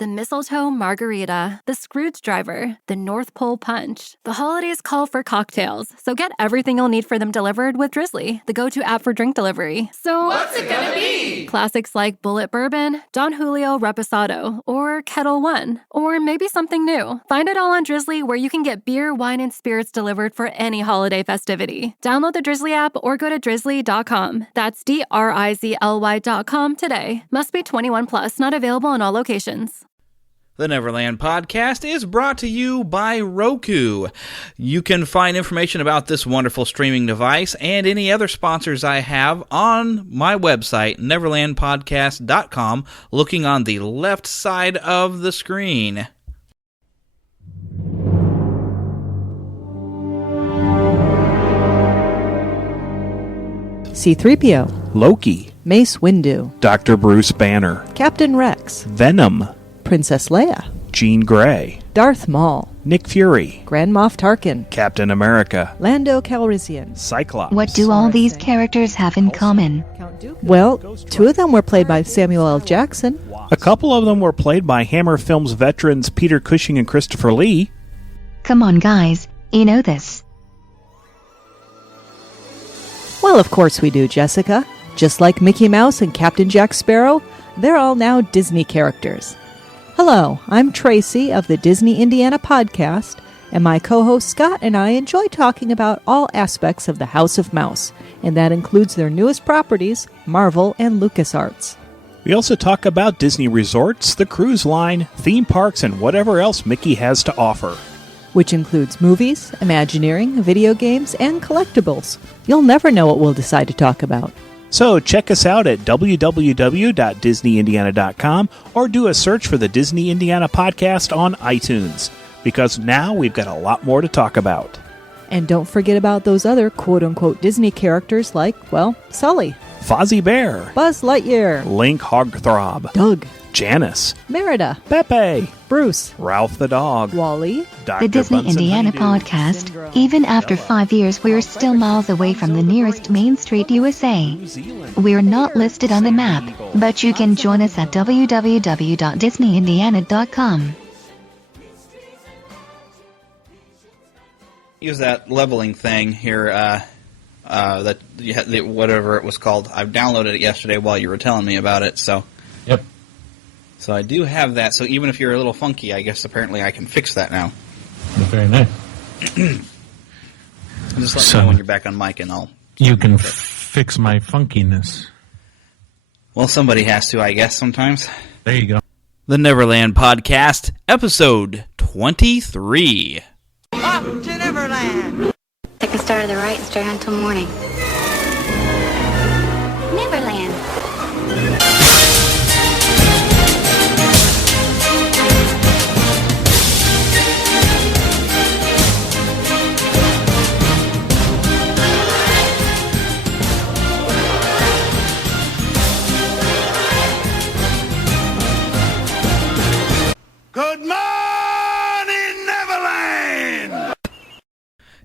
The mistletoe margarita, the Scrooge driver, the North Pole punch. The holidays call for cocktails, so get everything you'll need for them delivered with Drizzly, the go-to app for drink delivery. So, what's it gonna be? Classics like Bullet Bourbon, Don Julio Reposado, or Kettle One, or maybe something new. Find it all on Drizzly, where you can get beer, wine, and spirits delivered for any holiday festivity. Download the Drizzly app or go to drizzly.com. That's DRIZLY.com today. Must be 21 plus, not available in all locations. The Neverland podcast is brought to you by Roku. You can find information about this wonderful streaming device and any other sponsors I have on my website, neverlandpodcast.com, looking on the left side of the screen. C-3PO, Loki, Mace Windu, Dr. Bruce Banner, Captain Rex, Venom, Princess Leia, Jean Grey, Darth Maul, Nick Fury, Grand Moff Tarkin, Captain America, Lando Calrissian, Cyclops. What do all these characters have in common? Well, two of them were played by Samuel L. Jackson. A couple of them were played by Hammer Films veterans Peter Cushing and Christopher Lee. Come on, guys, you know this. Well, of course we do, Jessica. Just like Mickey Mouse and Captain Jack Sparrow, they're all now Disney characters. Hello, I'm Tracy of the Disney Indiana podcast, and my co-host Scott and I enjoy talking about all aspects of the House of Mouse, and that includes their newest properties, Marvel and LucasArts. We also talk about Disney resorts, the cruise line, theme parks, and whatever else Mickey has to offer. Which includes movies, Imagineering, video games, and collectibles. You'll never know what we'll decide to talk about. So check us out at www.disneyindiana.com or do a search for the Disney Indiana podcast on iTunes, because now we've got a lot more to talk about. And don't forget about those other quote-unquote Disney characters like, well, Sully, Fozzie Bear, Buzz Lightyear, Link Hogthrob, Doug, Janice, Merida, Pepe, Bruce, Ralph the Dog, Wally, The Disney Indiana podcast. Even after 5 years, we're still miles away from the nearest Main Street, USA. We're not listed on the map, but you can join us at www.disneyindiana.com. Use that leveling thing here, whatever it was called. I've downloaded it yesterday while you were telling me about it, so... Yep. So I do have that, so even if you're a little funky, I guess apparently I can fix that now. Very nice. Just let me know when you're back on mic and I'll... You can fix my funkiness. Well, somebody has to, I guess, sometimes. There you go. The Neverland Podcast, episode 23. Up to Neverland! Take a start to the right and stay until morning. Neverland. Good morning, Neverland!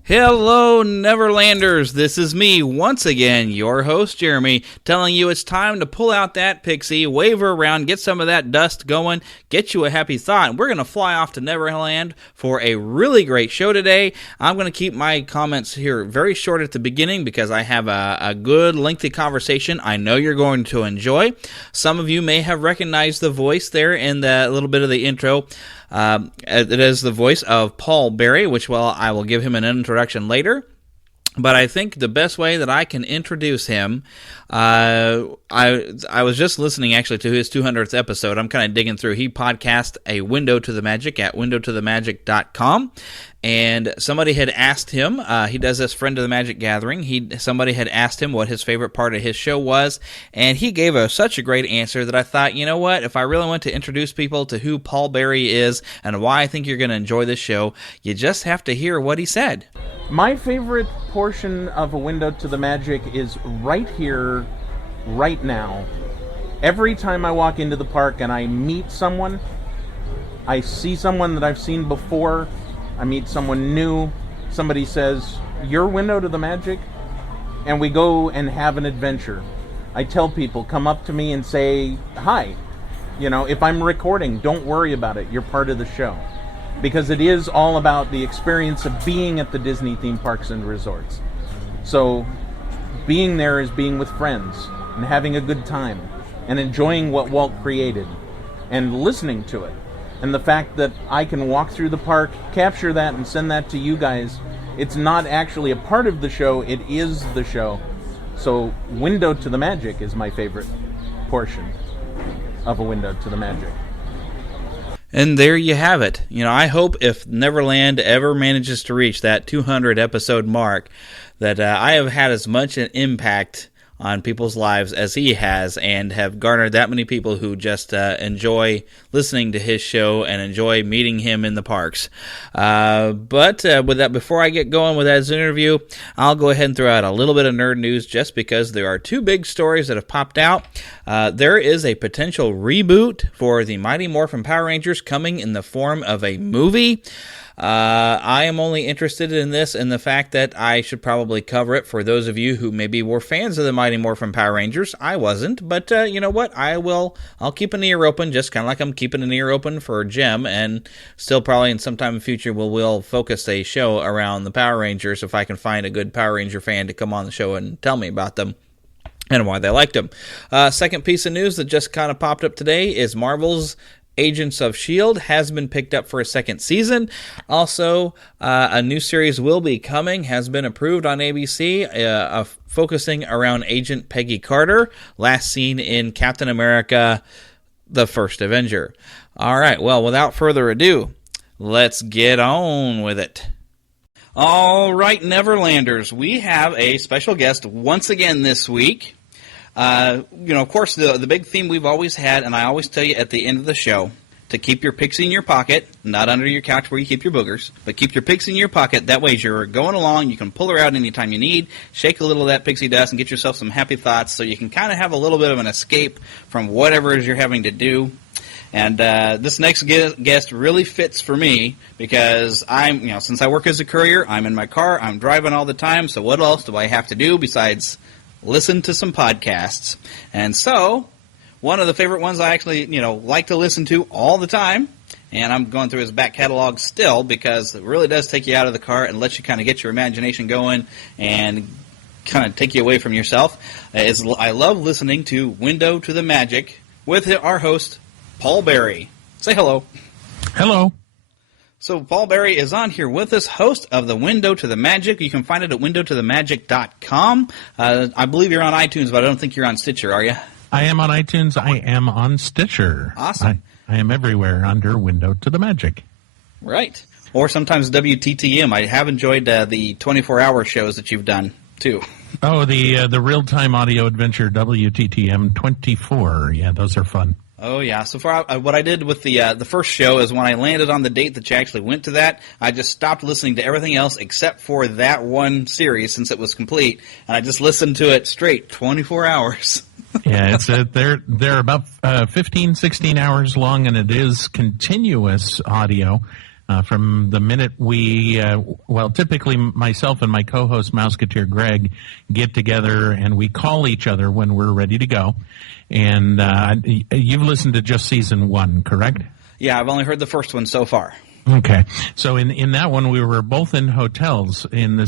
Hello, Neverlanders. This is me, once again, your host, Jeremy, telling you it's time to pull out that pixie, wave her around, get some of that dust going, get you a happy thought. And we're going to fly off to Neverland for a really great show today. I'm going to keep my comments here very short at the beginning because I have a good, lengthy conversation I know you're going to enjoy. Some of you may have recognized the voice there in the little bit of the intro. It is the voice of Paul Berry, which, well, I will give him an introduction later. But I think the best way that I can introduce him, I was just listening actually to his 200th episode. I'm kind of digging through. He podcast A Window to the Magic at windowtothemagic.com. And somebody had asked him, he does this Friend of the Magic gathering, somebody had asked him what his favorite part of his show was, and he gave such a great answer that I thought, you know what, if I really want to introduce people to who Paul Berry is and why I think you're going to enjoy this show, you just have to hear what he said. My favorite portion of A Window to the Magic is right here, right now. Every time I walk into the park and I meet someone, I see someone that I've seen before, I meet someone new, somebody says, "Your Window to the Magic?" And we go and have an adventure. I tell people, come up to me and say, "Hi, If I'm recording, don't worry about it. You're part of the show. Because it is all about the experience of being at the Disney theme parks and resorts. So being there is being with friends and having a good time and enjoying what Walt created and listening to it. And the fact that I can walk through the park, capture that, and send that to you guys, it's not actually a part of the show, it is the show. So Window to the Magic is my favorite portion of A Window to the Magic. And there you have it. I hope if Neverland ever manages to reach that 200 episode mark, that I have had as much an impact on people's lives as he has, and have garnered that many people who just enjoy listening to his show and enjoy meeting him in the parks. But with that, before I get going with that interview, I'll go ahead and throw out a little bit of nerd news, just because there are two big stories that have popped out. There is a potential reboot for the Mighty Morphin Power Rangers coming in the form of a movie. I am only interested in this in the fact that I should probably cover it for those of you who maybe were fans of the Mighty Morphin Power Rangers. I wasn't, but you know what? I'll keep an ear open, just kind of like I'm keeping an ear open for Jem, and still probably in some time in the future we'll focus a show around the Power Rangers if I can find a good Power Ranger fan to come on the show and tell me about them and why they liked them. Second piece of news that just kind of popped up today is Marvel's Agents of S.H.I.E.L.D. has been picked up for a second season. Also, a new series will be coming, has been approved on ABC, focusing around Agent Peggy Carter, last seen in Captain America, The First Avenger. All right, well, without further ado, let's get on with it. All right, Neverlanders, we have a special guest once again this week. Of course, the big theme we've always had, and I always tell you at the end of the show, to keep your pixie in your pocket, not under your couch where you keep your boogers, but keep your pixie in your pocket. That way, as you're going along, you can pull her out anytime you need, shake a little of that pixie dust, and get yourself some happy thoughts, so you can kind of have a little bit of an escape from whatever it is you're having to do. And this next guest really fits for me, because since I work as a courier, I'm in my car, I'm driving all the time, so what else do I have to do besides listen to some podcasts? And so, one of the favorite ones I actually, like to listen to all the time, and I'm going through his back catalog still, because it really does take you out of the car and lets you kind of get your imagination going and kind of take you away from yourself. I love listening to Window to the Magic with our host, Paul Berry. Say hello. Hello. So Paul Berry is on here with us, host of the Window to the Magic. You can find it at windowtothemagic.com. I believe you're on iTunes, but I don't think you're on Stitcher, are you? I am on iTunes. I am on Stitcher. Awesome. I am everywhere under Window to the Magic. Right. Or sometimes WTTM. I have enjoyed the 24-hour shows that you've done, too. Oh, the real-time audio adventure WTTM 24. Yeah, those are fun. Oh, yeah. So far, what I did with the first show is when I landed on the date that you actually went to that, I just stopped listening to everything else except for that one series since it was complete, and I just listened to it straight, 24 hours. Yeah, it's they're about 15, 16 hours long, and it is continuous audio. From the minute we, typically myself and my co-host Mouseketeer Greg get together and we call each other when we're ready to go. And you've listened to just season 1, correct? Yeah, I've only heard the first one so far. Okay, so in that one we were both in hotels. In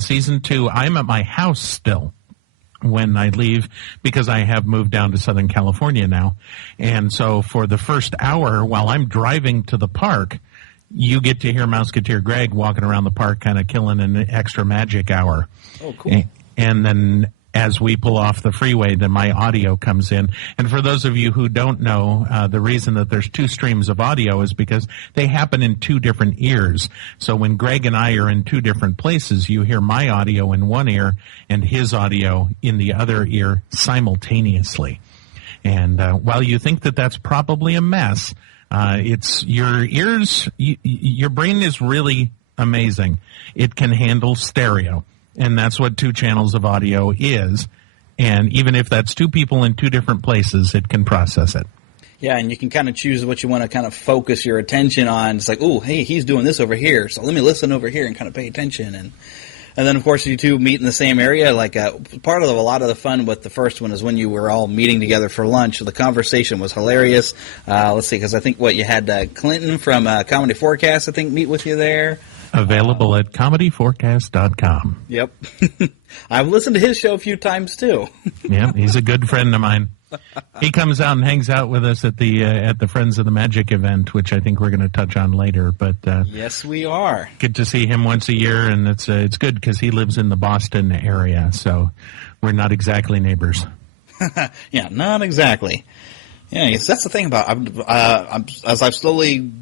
season 2, I'm at my house still when I leave, because I have moved down to Southern California now. And so for the first hour while I'm driving to the park, you get to hear Mouseketeer Greg walking around the park kind of killing an extra magic hour. Oh, cool. And then as we pull off the freeway, then my audio comes in. And for those of you who don't know, the reason that there's 2 streams of audio is because they happen in 2 different ears. So when Greg and I are in 2 different places, you hear my audio in one ear and his audio in the other ear simultaneously. And while you think that that's probably a mess, it's your ears, your brain is really amazing. It can handle stereo, and that's what 2 channels of audio is. And even if that's 2 people in 2 different places, it can process it. Yeah, and you can kind of choose what you want to kind of focus your attention on. It's like, oh, hey, he's doing this over here, so let me listen over here and kind of pay attention. And And then, of course, you two meet in the same area. Like part of a lot of the fun with the first one is when you were all meeting together for lunch. The conversation was hilarious. Let's see, because I think you had Clinton from Comedy Forecast, I think, meet with you there. Available at comedyforecast.com. Yep. I've listened to his show a few times, too. Yeah, he's a good friend of mine. He comes out and hangs out with us at the Friends of the Magic event, which I think we're going to touch on later. But yes, we are. Good to see him once a year, and it's good because he lives in the Boston area, so we're not exactly neighbors. Yeah, not exactly. Yeah, that's the thing about as I've slowly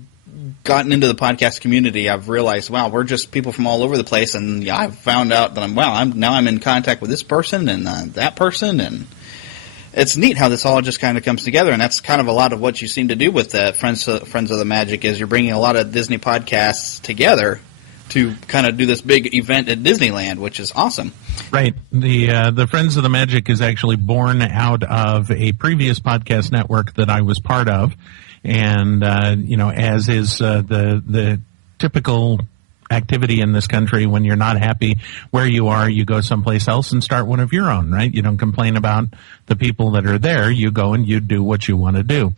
gotten into the podcast community, I've realized, wow, we're just people from all over the place, and yeah, I've found out that I'm in contact with this person and that person, and it's neat how this all just kind of comes together, and that's kind of a lot of what you seem to do with Friends of the Magic is you're bringing a lot of Disney podcasts together to kind of do this big event at Disneyland, which is awesome. Right. The Friends of the Magic is actually born out of a previous podcast network that I was part of. And, as is the typical activity in this country, when you're not happy where you are, you go someplace else and start one of your own, right? You don't complain about the people that are there. You go and you do what you want to do.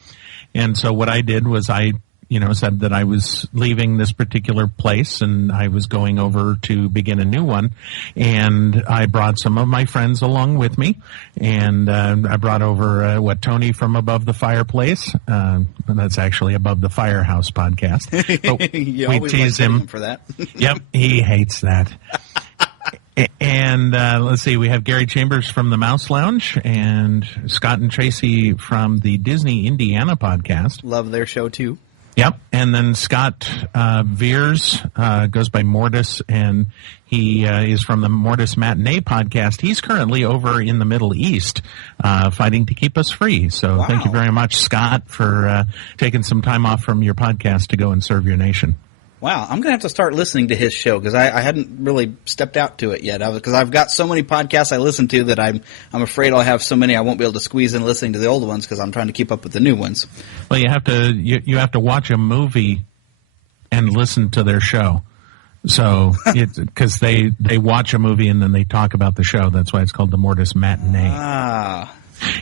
And so what I did was I said that I was leaving this particular place and I was going over to begin a new one. And I brought some of my friends along with me. And I brought over Tony from Above the Fireplace. That's actually Above the Firehouse podcast. We tease him for that. Yep, he hates that. And let's see, we have Gary Chambers from the Mouse Lounge and Scott and Tracy from the Disney Indiana podcast. Love their show, too. Yep, and then Scott Veers goes by Mortis, and he is from the Mortis Matinee podcast. He's currently over in the Middle East fighting to keep us free. So Thank you very much, Scott, for taking some time off from your podcast to go and serve your nation. Wow, I'm going to have to start listening to his show because I hadn't really stepped out to it yet. Because I've got so many podcasts I listen to that I'm afraid I'll have so many I won't be able to squeeze in listening to the old ones because I'm trying to keep up with the new ones. Well, you have to watch a movie and listen to their show. So because they watch a movie and then they talk about the show. That's why it's called the Mortis Matinee. Ah.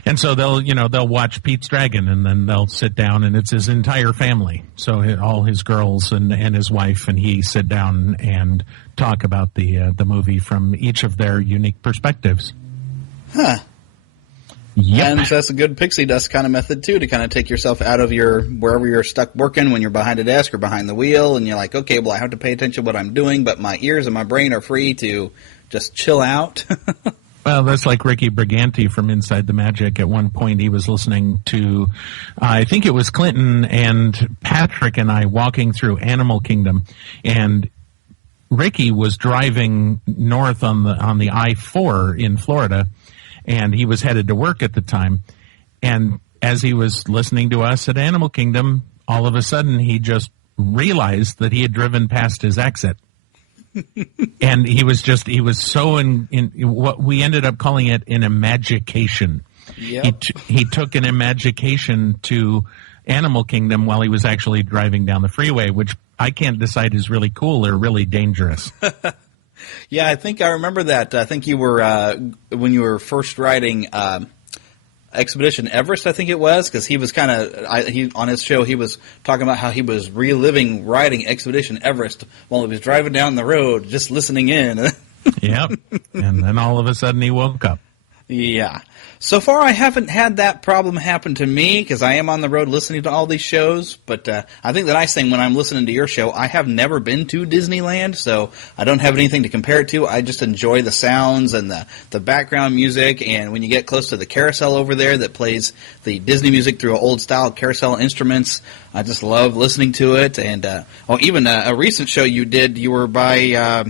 And so they'll watch Pete's Dragon and then they'll sit down and it's his entire family. So all his girls and his wife and he sit down and talk about the movie from each of their unique perspectives. Huh. Yep. And that's a good pixie dust kind of method too, to kind of take yourself out of wherever you're stuck working when you're behind a desk or behind the wheel and you're like, okay, well I have to pay attention to what I'm doing, but my ears and my brain are free to just chill out. Well, that's like Ricky Briganti from Inside the Magic. At one point, he was listening to, I think it was Clinton and Patrick and I walking through Animal Kingdom, and Ricky was driving north on the I-4 in Florida, and he was headed to work at the time. And as he was listening to us at Animal Kingdom, all of a sudden he just realized that he had driven past his exit. And he was so in what we ended up calling it an imagication. Yep. He took an imagication to Animal Kingdom while he was actually driving down the freeway, which I can't decide is really cool or really dangerous. Yeah, I think I remember that. I think you were when you were first riding Expedition Everest, I think it was, because he was kind of on his show he was talking about how he was reliving riding Expedition Everest while he was driving down the road, just listening in. Yep, and then all of a sudden he woke up. Yeah. So far, I haven't had that problem happen to me because I am on the road listening to all these shows. But I think the nice thing when I'm listening to your show, I have never been to Disneyland, so I don't have anything to compare it to. I just enjoy the sounds and the background music. And when you get close to the carousel over there that plays the Disney music through old-style carousel instruments, I just love listening to it. And even a recent show you did, you were by...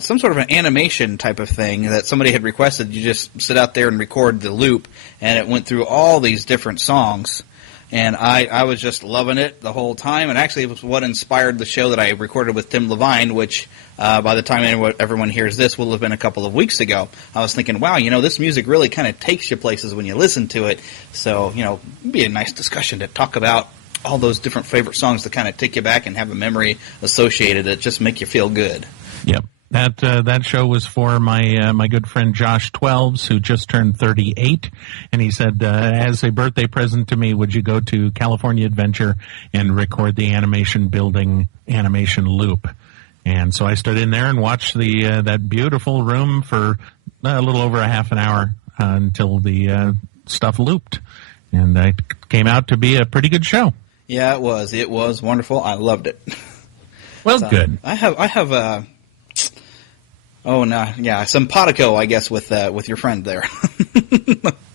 some sort of an animation type of thing that somebody had requested. You just sit out there and record the loop, and it went through all these different songs. And I was just loving it the whole time. And actually, it was what inspired the show that I recorded with Tim Levine, which by the time everyone hears this will have been a couple of weeks ago. I was thinking, wow, this music really kind of takes you places when you listen to it. So, it'd be a nice discussion to talk about all those different favorite songs that kind of take you back and have a memory associated that just make you feel good. Yep. That show was for my good friend Josh 12s, who just turned 38, and he said, as a birthday present to me, would you go to California Adventure and record the animation building animation loop? And so I stood in there and watched that beautiful room for a little over a half an hour until the stuff looped, and that came out to be a pretty good show. Yeah, it was. It was wonderful. I loved it. Well, so, good. I have simpatico, I guess, with your friend there.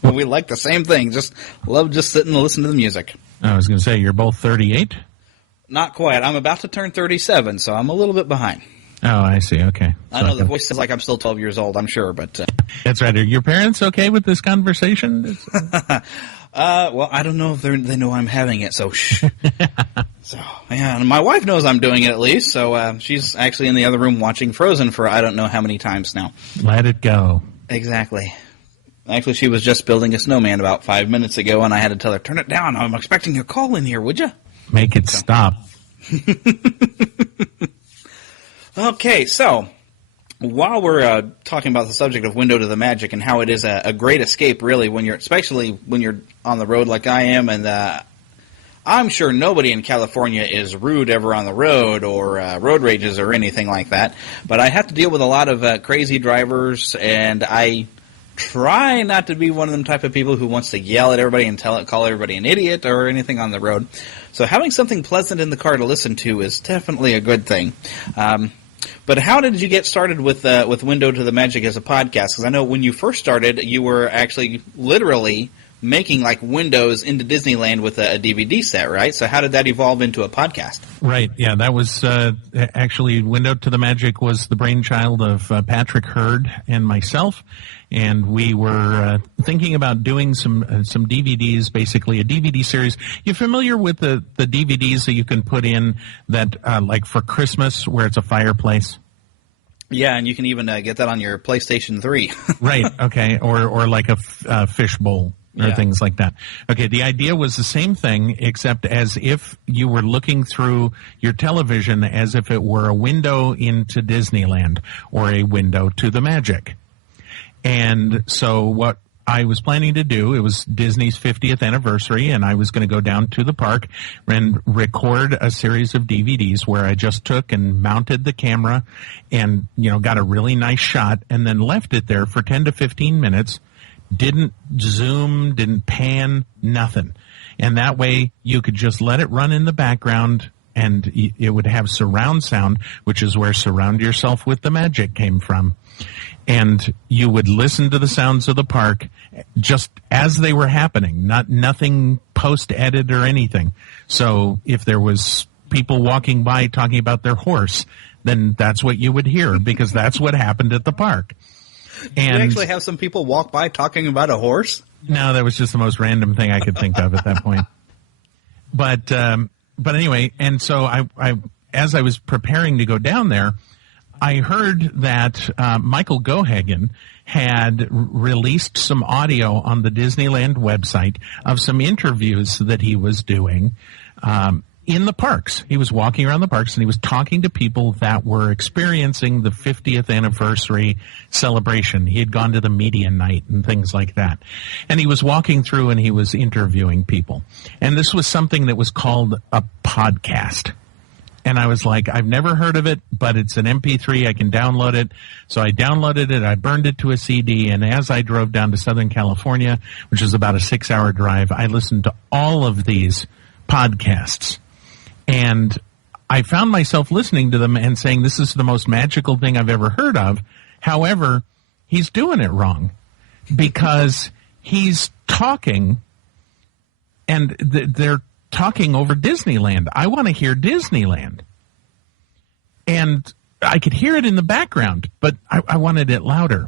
We like the same thing. Just love just sitting and listening to the music. I was going to say, you're both 38? Not quite. I'm about to turn 37, so I'm a little bit behind. Oh, I see. Okay. I know the voice is like I'm still 12 years old, I'm sure, but... That's right. Are your parents okay with this conversation? Well, I don't know if they know I'm having it, so shh. So, yeah, and my wife knows I'm doing it at least, so she's actually in the other room watching Frozen for I don't know how many times now. Let it go. Exactly. Actually, she was just building a snowman about 5 minutes ago, and I had to tell her, turn it down. I'm expecting a call in here, would you? Make it stop. Okay, so while we're talking about the subject of Window to the Magic and how it is a great escape, really, especially when you're on the road like I am, and I'm sure nobody in California is rude ever on the road or road rages or anything like that, but I have to deal with a lot of crazy drivers, and I try not to be one of them type of people who wants to yell at everybody and call everybody an idiot or anything on the road. So having something pleasant in the car to listen to is definitely a good thing. But how did you get started with Window to the Magic as a podcast? Because I know when you first started, you were actually literally making like windows into Disneyland with a DVD set, right? So how did that evolve into a podcast? Right, yeah, that was actually Window to the Magic was the brainchild of Patrick Hurd and myself, and we were thinking about doing some DVDs, basically a DVD series. You familiar with the DVDs that you can put in that, like for Christmas, where it's a fireplace? Yeah, and you can even get that on your PlayStation 3. Right, okay, or like a fish bowl. Or things like that. Okay, the idea was the same thing, except as if you were looking through your television as if it were a window into Disneyland or a window to the Magic. And so what I was planning to do, it was Disney's 50th anniversary, and I was going to go down to the park and record a series of DVDs where I just took and mounted the camera and, got a really nice shot and then left it there for 10 to 15 minutes. Didn't zoom, didn't pan, nothing. And that way you could just let it run in the background and it would have surround sound, which is where Surround Yourself with the Magic came from. And you would listen to the sounds of the park just as they were happening, nothing post-edit or anything. So if there was people walking by talking about their horse, then that's what you would hear because that's what happened at the park. And you actually have some people walk by talking about a horse? No, that was just the most random thing I could think of at that point. But anyway, and so I as I was preparing to go down there, I heard that Michael Gohagen had released some audio on the Disneyland website of some interviews that he was doing in the parks. He was walking around the parks and he was talking to people that were experiencing the 50th anniversary celebration. He had gone to the media night and things like that. And he was walking through and he was interviewing people. And this was something that was called a podcast. And I was like, I've never heard of it, but it's an MP3. I can download it. So I downloaded it. I burned it to a CD. And as I drove down to Southern California, which is about a 6-hour drive, I listened to all of these podcasts. And I found myself listening to them and saying, this is the most magical thing I've ever heard of. However, he's doing it wrong because he's talking and they're talking over Disneyland. I want to hear Disneyland. And I could hear it in the background, but I wanted it louder.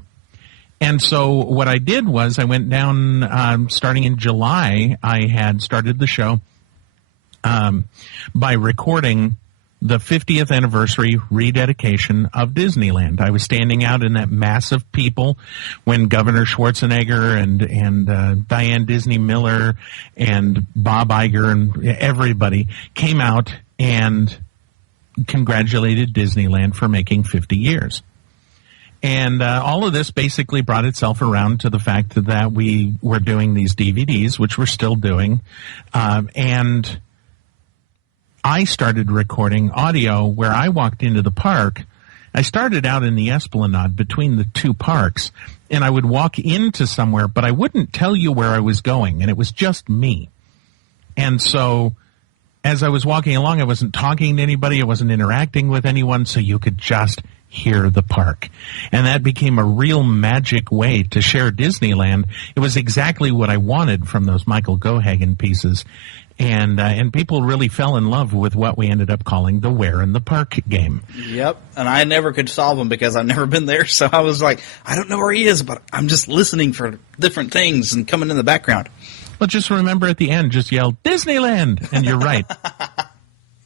And so what I did was I went down, starting in July, I had started the show by recording the 50th anniversary rededication of Disneyland. I was standing out in that mass of people when Governor Schwarzenegger and Diane Disney Miller and Bob Iger and everybody came out and congratulated Disneyland for making 50 years. And all of this basically brought itself around to the fact that we were doing these DVDs, which we're still doing, and I started recording audio where I walked into the park. I started out in the Esplanade between the two parks, and I would walk into somewhere, but I wouldn't tell you where I was going, and it was just me. And so as I was walking along, I wasn't talking to anybody, I wasn't interacting with anyone, so you could just hear the park. And that became a real magic way to share Disneyland. It was exactly what I wanted from those Michael Gohagan pieces. And people really fell in love with what we ended up calling the Where in the Park game. Yep, and I never could solve them because I've never been there, so I was like, I don't know where he is, but I'm just listening for different things and coming in the background. Well, just remember at the end, just yell, Disneyland, and you're right.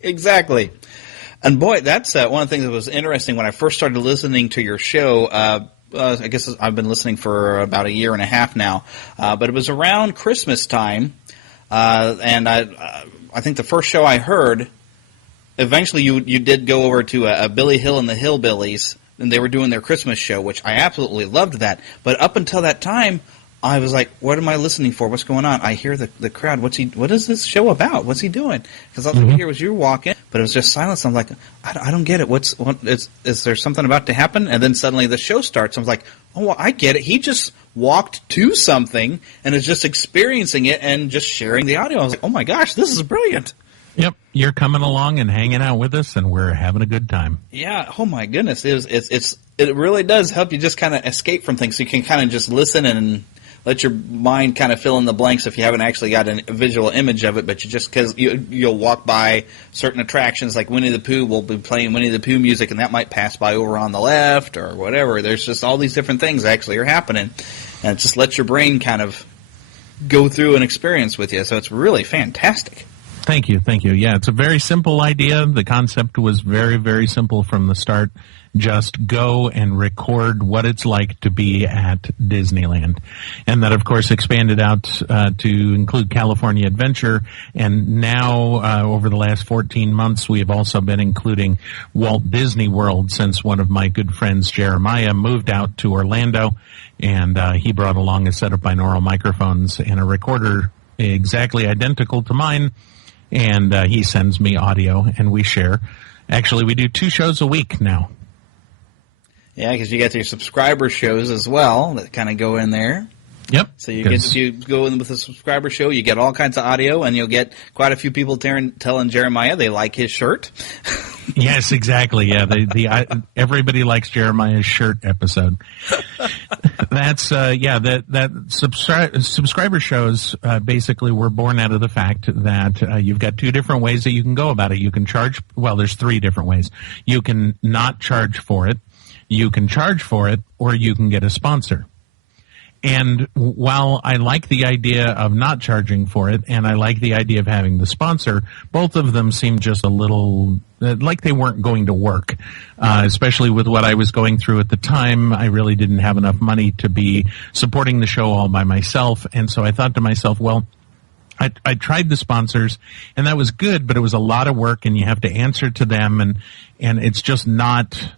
Exactly. And boy, that's one of the things that was interesting when I first started listening to your show. I guess I've been listening for about a year and a half now, but it was around Christmas time. And I think the first show I heard, eventually you did go over to Billy Hill and the Hillbillies, and they were doing their Christmas show, which I absolutely loved that. But up until that time, I was like, what am I listening for? What's going on? I hear the crowd. What is this show about? What's he doing? Because all I could hear was you walking, but it was just silence. I'm like, I don't get it. Is there something about to happen? And then suddenly the show starts. I was like, oh, well, I get it. He just walked to something and is just experiencing it and just sharing the audio. I was like, oh my gosh, this is brilliant. Yep, you're coming along and hanging out with us, and we're having a good time. Yeah, oh my goodness, it really does help you just kind of escape from things, so you can kind of just listen and let your mind kind of fill in the blanks if you haven't actually got a visual image of it, but you just, because you'll walk by certain attractions, like Winnie the Pooh will be playing Winnie the Pooh music, and that might pass by over on the left or whatever. There's just all these different things actually are happening, and it just lets your brain kind of go through an experience with you, so it's really fantastic. Thank you. Yeah, it's a very simple idea. The concept was very, very simple from the start. Just go and record what it's like to be at Disneyland. And that, of course, expanded out to include California Adventure. And now, over the last 14 months, we have also been including Walt Disney World, since one of my good friends, Jeremiah, moved out to Orlando. And he brought along a set of binaural microphones and a recorder exactly identical to mine. And he sends me audio, and we share. Actually, we do 2 shows a week now. Yeah, because you get your subscriber shows as well that kind of go in there. Yep. So you go in with a subscriber show, you get all kinds of audio, and you'll get quite a few people telling Jeremiah they like his shirt. Yes, exactly. Yeah, everybody likes Jeremiah's shirt episode. That's that subscriber shows basically were born out of the fact that you've got 2 different ways that you can go about it. You can charge. Well, there's 3 different ways. You can not charge for it. You can charge for it, or you can get a sponsor. And while I like the idea of not charging for it, and I like the idea of having the sponsor, both of them seem just a little like they weren't going to work, especially with what I was going through at the time. I really didn't have enough money to be supporting the show all by myself. And so I thought to myself, well, I tried the sponsors, and that was good, but it was a lot of work, and you have to answer to them, and it's just not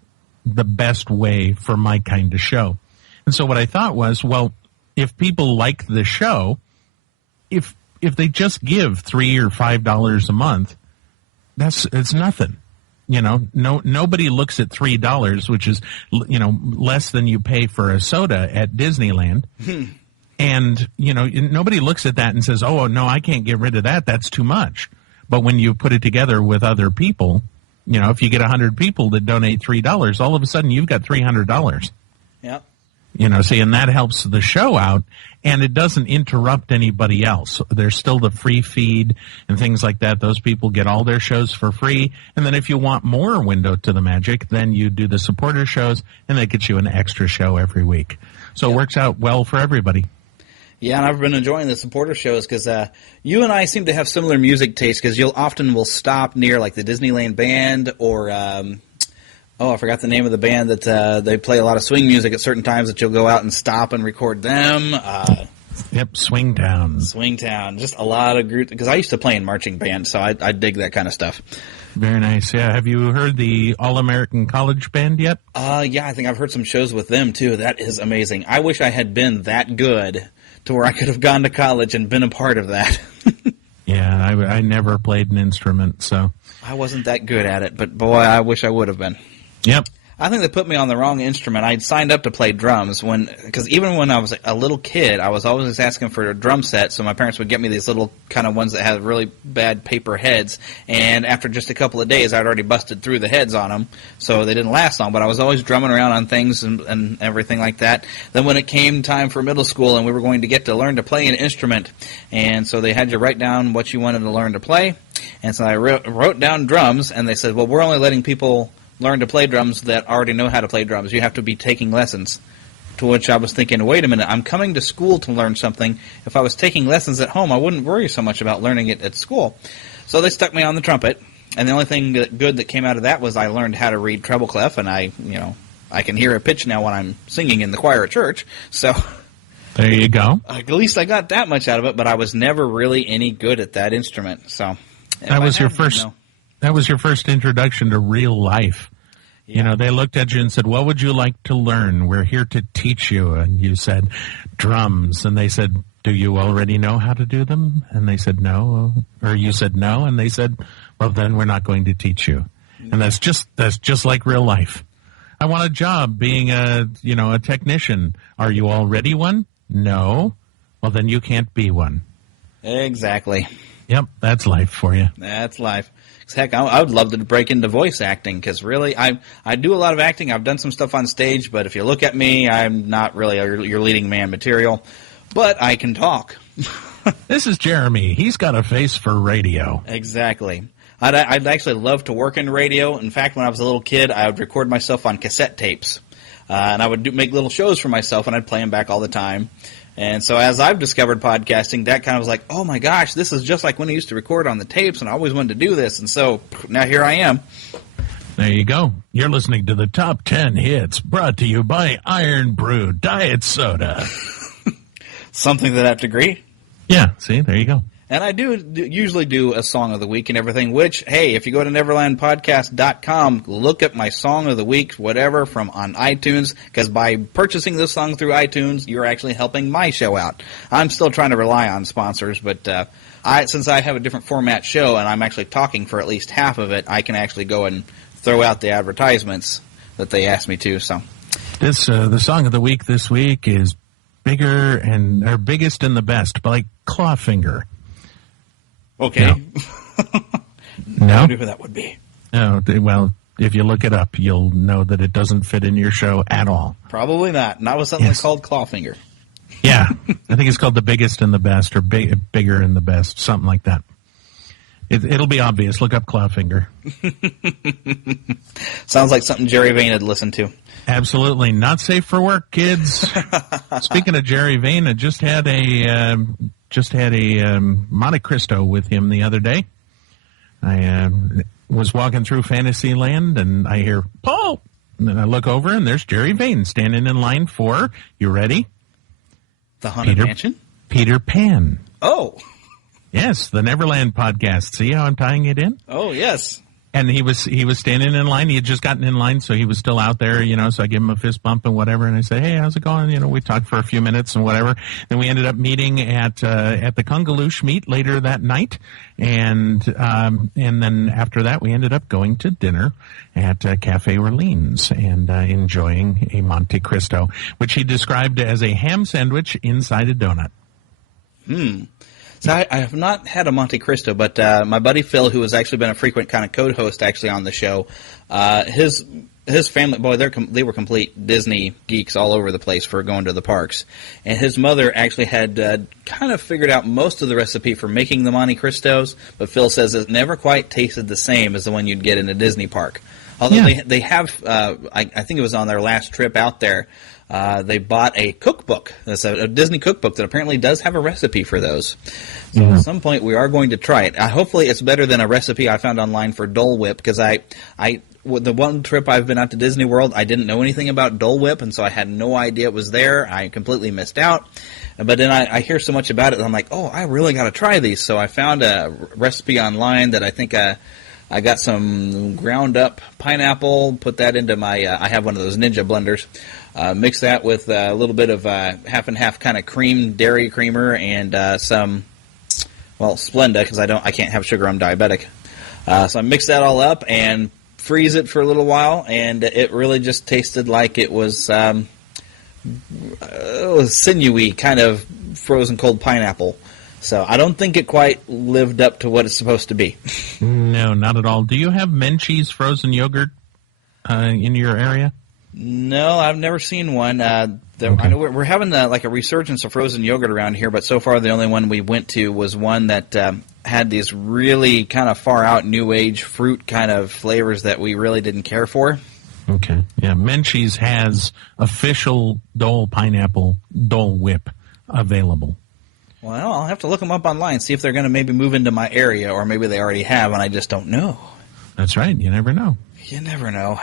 the best way for my kind of show. And so what I thought was, well, if people like the show, if they just give $3 or $5 a month, it's nothing. You know, nobody looks at $3, which is, less than you pay for a soda at Disneyland. And, nobody looks at that and says, oh, no, I can't get rid of that. That's too much. But when you put it together with other people, if you get 100 people that donate $3, all of a sudden you've got $300. Yep. And that helps the show out, and it doesn't interrupt anybody else. There's still the free feed and things like that. Those people get all their shows for free. And then if you want more window to the magic, then you do the supporter shows, and that gets you an extra show every week. So It works out well for everybody. Yeah, and I've been enjoying the supporter shows because you and I seem to have similar music tastes, because you'll often will stop near like the Disneyland band or I forgot the name of the band that they play a lot of swing music at certain times, that you'll go out and stop and record them. Yep, Swingtown. Swingtown. Just a lot of groups, because I used to play in marching band, so I dig that kind of stuff. Very nice. Yeah. Have you heard the All-American College Band yet? Yeah, I think I've heard some shows with them, too. That is amazing. I wish I had been that good to where I could have gone to college and been a part of that. Yeah, I never played an instrument, so. I wasn't that good at it, but boy, I wish I would have been. Yep. I think they put me on the wrong instrument. I'd signed up to play drums because even when I was a little kid, I was always asking for a drum set, so my parents would get me these little kind of ones that had really bad paper heads, and after just a couple of days, I'd already busted through the heads on them, so they didn't last long, but I was always drumming around on things and everything like that. Then when it came time for middle school and we were going to get to learn to play an instrument, and so they had you write down what you wanted to learn to play, and so I wrote down drums, and they said, well, we're only letting people learn to play drums that already know how to play drums. You have to be taking lessons. To which I was thinking, wait a minute, I'm coming to school to learn something. If I was taking lessons at home, I wouldn't worry so much about learning it at school. So they stuck me on the trumpet, and the only thing good that came out of that was I learned how to read treble clef, and I can hear a pitch now when I'm singing in the choir at church. So there you go. At least I got that much out of it, but I was never really any good at that instrument. So that was your first. That was your first introduction to real life. Yeah. You know, they looked at you and said, what would you like to learn? We're here to teach you. And you said, drums. And they said, do you already know how to do them? And they said, no. Or you said no. And they said, well, then we're not going to teach you. And that's just like real life. I want a job being a technician. Are you already one? No. Well, then you can't be one. Exactly. Yep, that's life for you. That's life. Heck, I would love to break into voice acting because really, I do a lot of acting. I've done some stuff on stage, but if you look at me, I'm not really your leading man material. But I can talk. This is Jeremy. He's got a face for radio. Exactly. I'd actually love to work in radio. In fact, when I was a little kid, I would record myself on cassette tapes. And I would make little shows for myself, and I'd play them back all the time. And so as I've discovered podcasting, that kind of was like, oh my gosh, this is just like when I used to record on the tapes, and I always wanted to do this. And so now here I am. There you go. You're listening to the Top 10 Hits, brought to you by Iron Brew Diet Soda. Something to that degree. Yeah, see, there you go. And I do usually do a song of the week and everything, which, hey, if you go to neverlandpodcast.com, look at my song of the week, whatever, from on iTunes, because by purchasing this song through iTunes, you're actually helping my show out. I'm still trying to rely on sponsors, but since I have a different format show and I'm actually talking for at least half of it, I can actually go and throw out the advertisements that they asked me to. So, the song of the week this week is Biggest and the Best by Clawfinger. Okay. No? I wonder who that would be. No, well, if you look it up, you'll know that it doesn't fit in your show at all. Probably not. Not with something called Clawfinger. Yeah. I think it's called The Biggest and the Best, or Bigger and the Best, something like that. It'll be obvious. Look up Clawfinger. Sounds like something Jerry Vane had listened to. Absolutely. Not safe for work, kids. Speaking of Jerry Vane, I just had a Monte Cristo with him the other day. I was walking through Fantasyland, and I hear, Paul! And then I look over, and there's Jerry Vane standing in line for, you ready? The Haunted Mansion? Peter Pan. Oh! Yes, the Neverland podcast. See how I'm tying it in? Oh, yes. And he was standing in line. He had just gotten in line, so he was still out there, so I give him a fist bump and whatever, and I said, hey, how's it going? We talked for a few minutes and whatever. Then we ended up meeting at the Kungaloosh meet later that night, and then after that we ended up going to dinner at Cafe Orleans and enjoying a Monte Cristo, which he described as a ham sandwich inside a donut. So I have not had a Monte Cristo, but my buddy Phil, who has actually been a frequent kind of co-host actually on the show, his family, boy, they were complete Disney geeks all over the place for going to the parks. And his mother actually had kind of figured out most of the recipe for making the Monte Cristos, but Phil says it never quite tasted the same as the one you'd get in a Disney park. Although they have, I think it was on their last trip out there, they bought a cookbook. That's a Disney cookbook that apparently does have a recipe for those. So at some point we are going to try it. Hopefully it's better than a recipe I found online for Dole Whip, because I the one trip I've been out to Disney World, I didn't know anything about Dole Whip, and so I had no idea it was there. I completely missed out. But then I hear so much about it, and I'm like, oh, I really got to try these. So I found a recipe online that I think I got some ground up pineapple, put that into my, I have one of those Ninja blenders, mix that with a little bit of half and half kind of cream, dairy creamer, and some, well, Splenda, because I can't have sugar, I'm diabetic. So I mix that all up and freeze it for a little while, and it really just tasted like it was sinewy, kind of frozen cold pineapple. So I don't think it quite lived up to what it's supposed to be. No, not at all. Do you have Menchie's frozen yogurt in your area? No, I've never seen one. I know we're having like a resurgence of frozen yogurt around here, but so far the only one we went to was one that had these really kind of far out new age fruit kind of flavors that we really didn't care for. Okay. Yeah, Menchie's has official Dole pineapple Dole Whip available. Well, I'll have to look them up online, see if they're going to maybe move into my area, or maybe they already have, and I just don't know. That's right. You never know. You never know.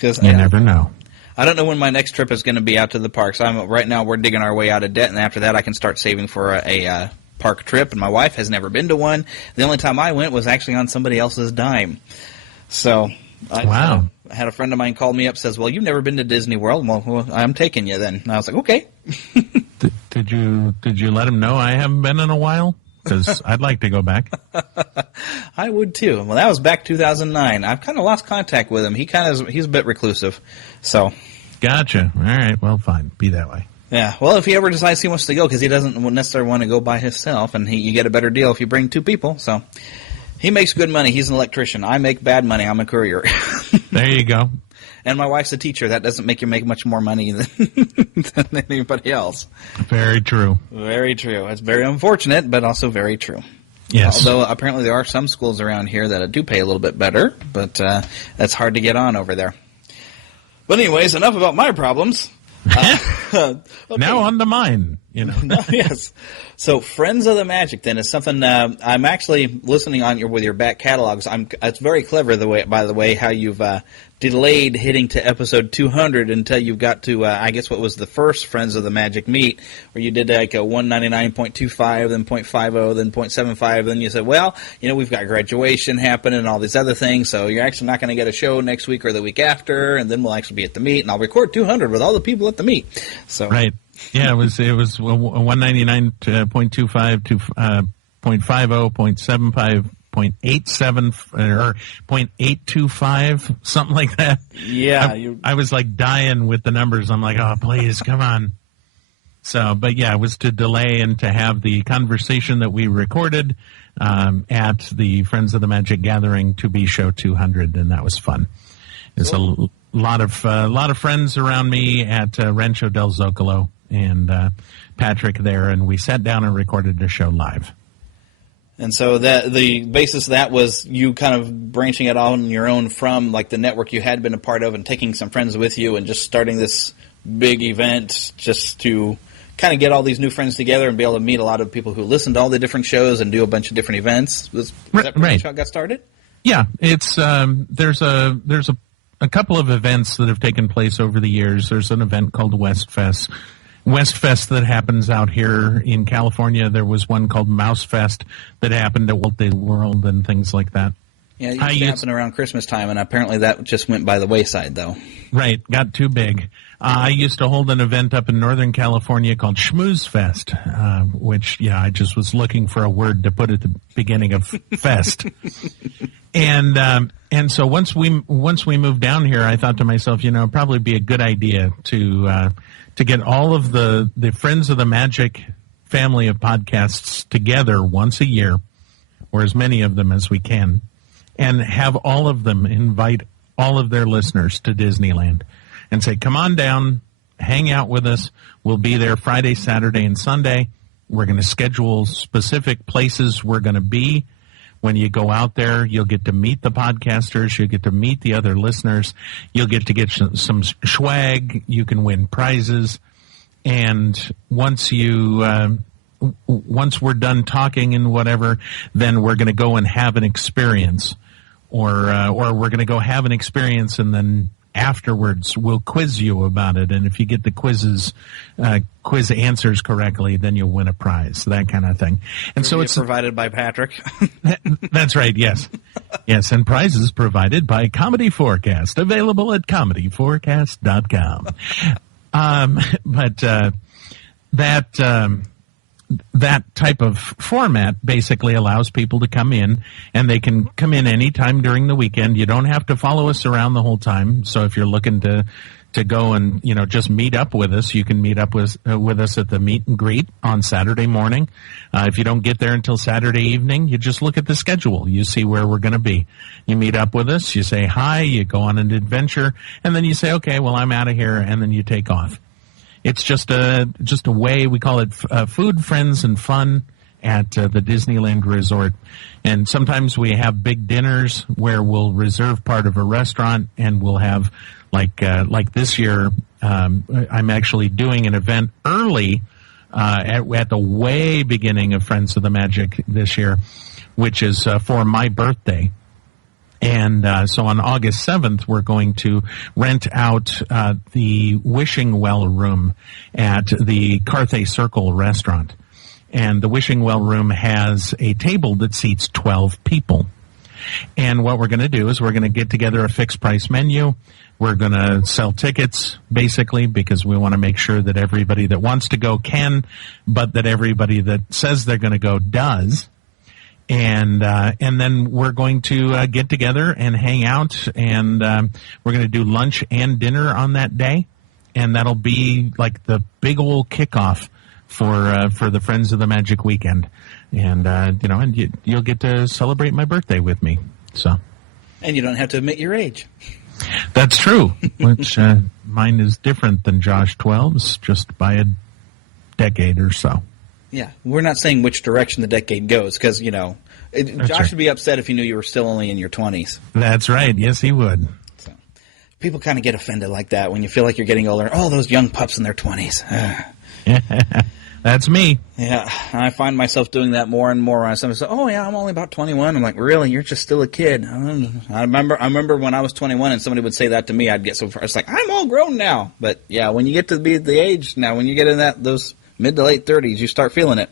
You never know. I don't know when my next trip is going to be out to the parks. Right now we're digging our way out of debt, and after that I can start saving for a park trip, and my wife has never been to one. The only time I went was actually on somebody else's dime. So wow. I had a friend of mine call me up, says, well, you've never been to Disney World. Well, I'm taking you then. And I was like, okay. Did you let him know I haven't been in a while? Because I'd like to go back. I would too. Well, that was back 2009. I've kind of lost contact with him. He's a bit reclusive. So. Gotcha. All right. Well, fine. Be that way. Yeah. Well, if he ever decides he wants to go, because he doesn't necessarily want to go by himself, and you get a better deal if you bring two people. So he makes good money. He's an electrician. I make bad money. I'm a courier. There you go. And my wife's a teacher. That doesn't make you make much more money than anybody else. Very true. Very true. It's very unfortunate, but also very true. Yes. Although apparently there are some schools around here that do pay a little bit better, but that's hard to get on over there. But anyways, enough about my problems. Okay. Now on to mine. Yes. So Friends of the Magic then is something I'm actually listening on with your back catalogs. It's very clever by the way how you've delayed hitting to episode 200 until you got to I guess what was the first Friends of the Magic meet, where you did like a 199.25, then 0.50, then 0.75, then you said, well, we've got graduation happening and all these other things, so you're actually not going to get a show next week or the week after, and then we'll actually be at the meet, and I'll record 200 with all the people at the meet. So right. Yeah, it was 199.25 to 0.50, 0.75, 0.87 or 0.825, something like that. Yeah. I was like dying with the numbers. I'm like, oh, please, come on. So, but yeah, it was to delay and to have the conversation that we recorded at the Friends of the Magic gathering to be show 200, and that was fun. It's a lot of friends around me at Rancho del Zocalo and Patrick there, and we sat down and recorded the show live. And so the basis of that was you kind of branching it on your own from like the network you had been a part of and taking some friends with you and just starting this big event just to kind of get all these new friends together and be able to meet a lot of people who listen to all the different shows and do a bunch of different events. Was that pretty much how it got started? Yeah, it's there's a couple of events that have taken place over the years. There's an event called Westfest that happens out here in California. There was one called Mousefest that happened at Walt Disney World and things like that. Yeah, it used to happen around Christmas time, and apparently that just went by the wayside, though. Right, got too big. I used to hold an event up in Northern California called Schmoozefest, which, I just was looking for a word to put at the beginning of fest. And so once we moved down here, I thought to myself, it'd probably be a good idea to get all of the Friends of the Magic family of podcasts together once a year, or as many of them as we can, and have all of them invite all of their listeners to Disneyland and say, come on down, hang out with us. We'll be there Friday, Saturday, and Sunday. We're going to schedule specific places we're going to be. When you go out there, you'll get to meet the podcasters. You'll get to meet the other listeners. You'll get to get some swag. You can win prizes. And once we're done talking and whatever, then we're going to go and have an experience or we're going to go have an experience and then afterwards we'll quiz you about it, and if you get the quiz answers correctly, then you'll win a prize, that kind of thing. And so it's provided by Patrick. That's right, yes. Yes, and prizes provided by Comedy Forecast, available at comedyforecast.com. That type of format basically allows people to come in, and they can come in anytime during the weekend. You don't have to follow us around the whole time. So if you're looking to go and, just meet up with us, you can meet up with us at the meet and greet on Saturday morning. If you don't get there until Saturday evening, you just look at the schedule. You see where we're going to be. You meet up with us, you say hi, you go on an adventure, and then you say, okay, well, I'm out of here, and then you take off. It's just a way, we call it food, friends, and fun at the Disneyland Resort. And sometimes we have big dinners where we'll reserve part of a restaurant, and we'll have, like this year, I'm actually doing an event early at the way beginning of Friends of the Magic this year, which is for my birthday. And so on August 7th, we're going to rent out the Wishing Well room at the Carthay Circle restaurant. And the Wishing Well room has a table that seats 12 people. And what we're going to do is we're going to get together a fixed price menu. We're going to sell tickets, basically, because we want to make sure that everybody that wants to go can, but that everybody that says they're going to go does. And then we're going to get together and hang out, and we're going to do lunch and dinner on that day, and that'll be like the big old kickoff for the Friends of the Magic weekend, and you'll get to celebrate my birthday with me. So, and you don't have to admit your age. That's true. Which mine is different than Josh 12's, just by a decade or so. Yeah, we're not saying which direction the decade goes, because, Josh right. would be upset if he knew you were still only in your 20s. That's right. Yes, he would. So, people kind of get offended like that when you feel like you're getting older. Oh, those young pups in their 20s. That's me. Yeah, I find myself doing that more and more when somebody says, "Oh, yeah, I'm only about 21." I'm like, "Really? You're just still a kid." I remember when I was 21 and somebody would say that to me, I'd get so it's like, I'm all grown now. But yeah, when you get to be the age now, when you get in those mid to late 30s, you start feeling it.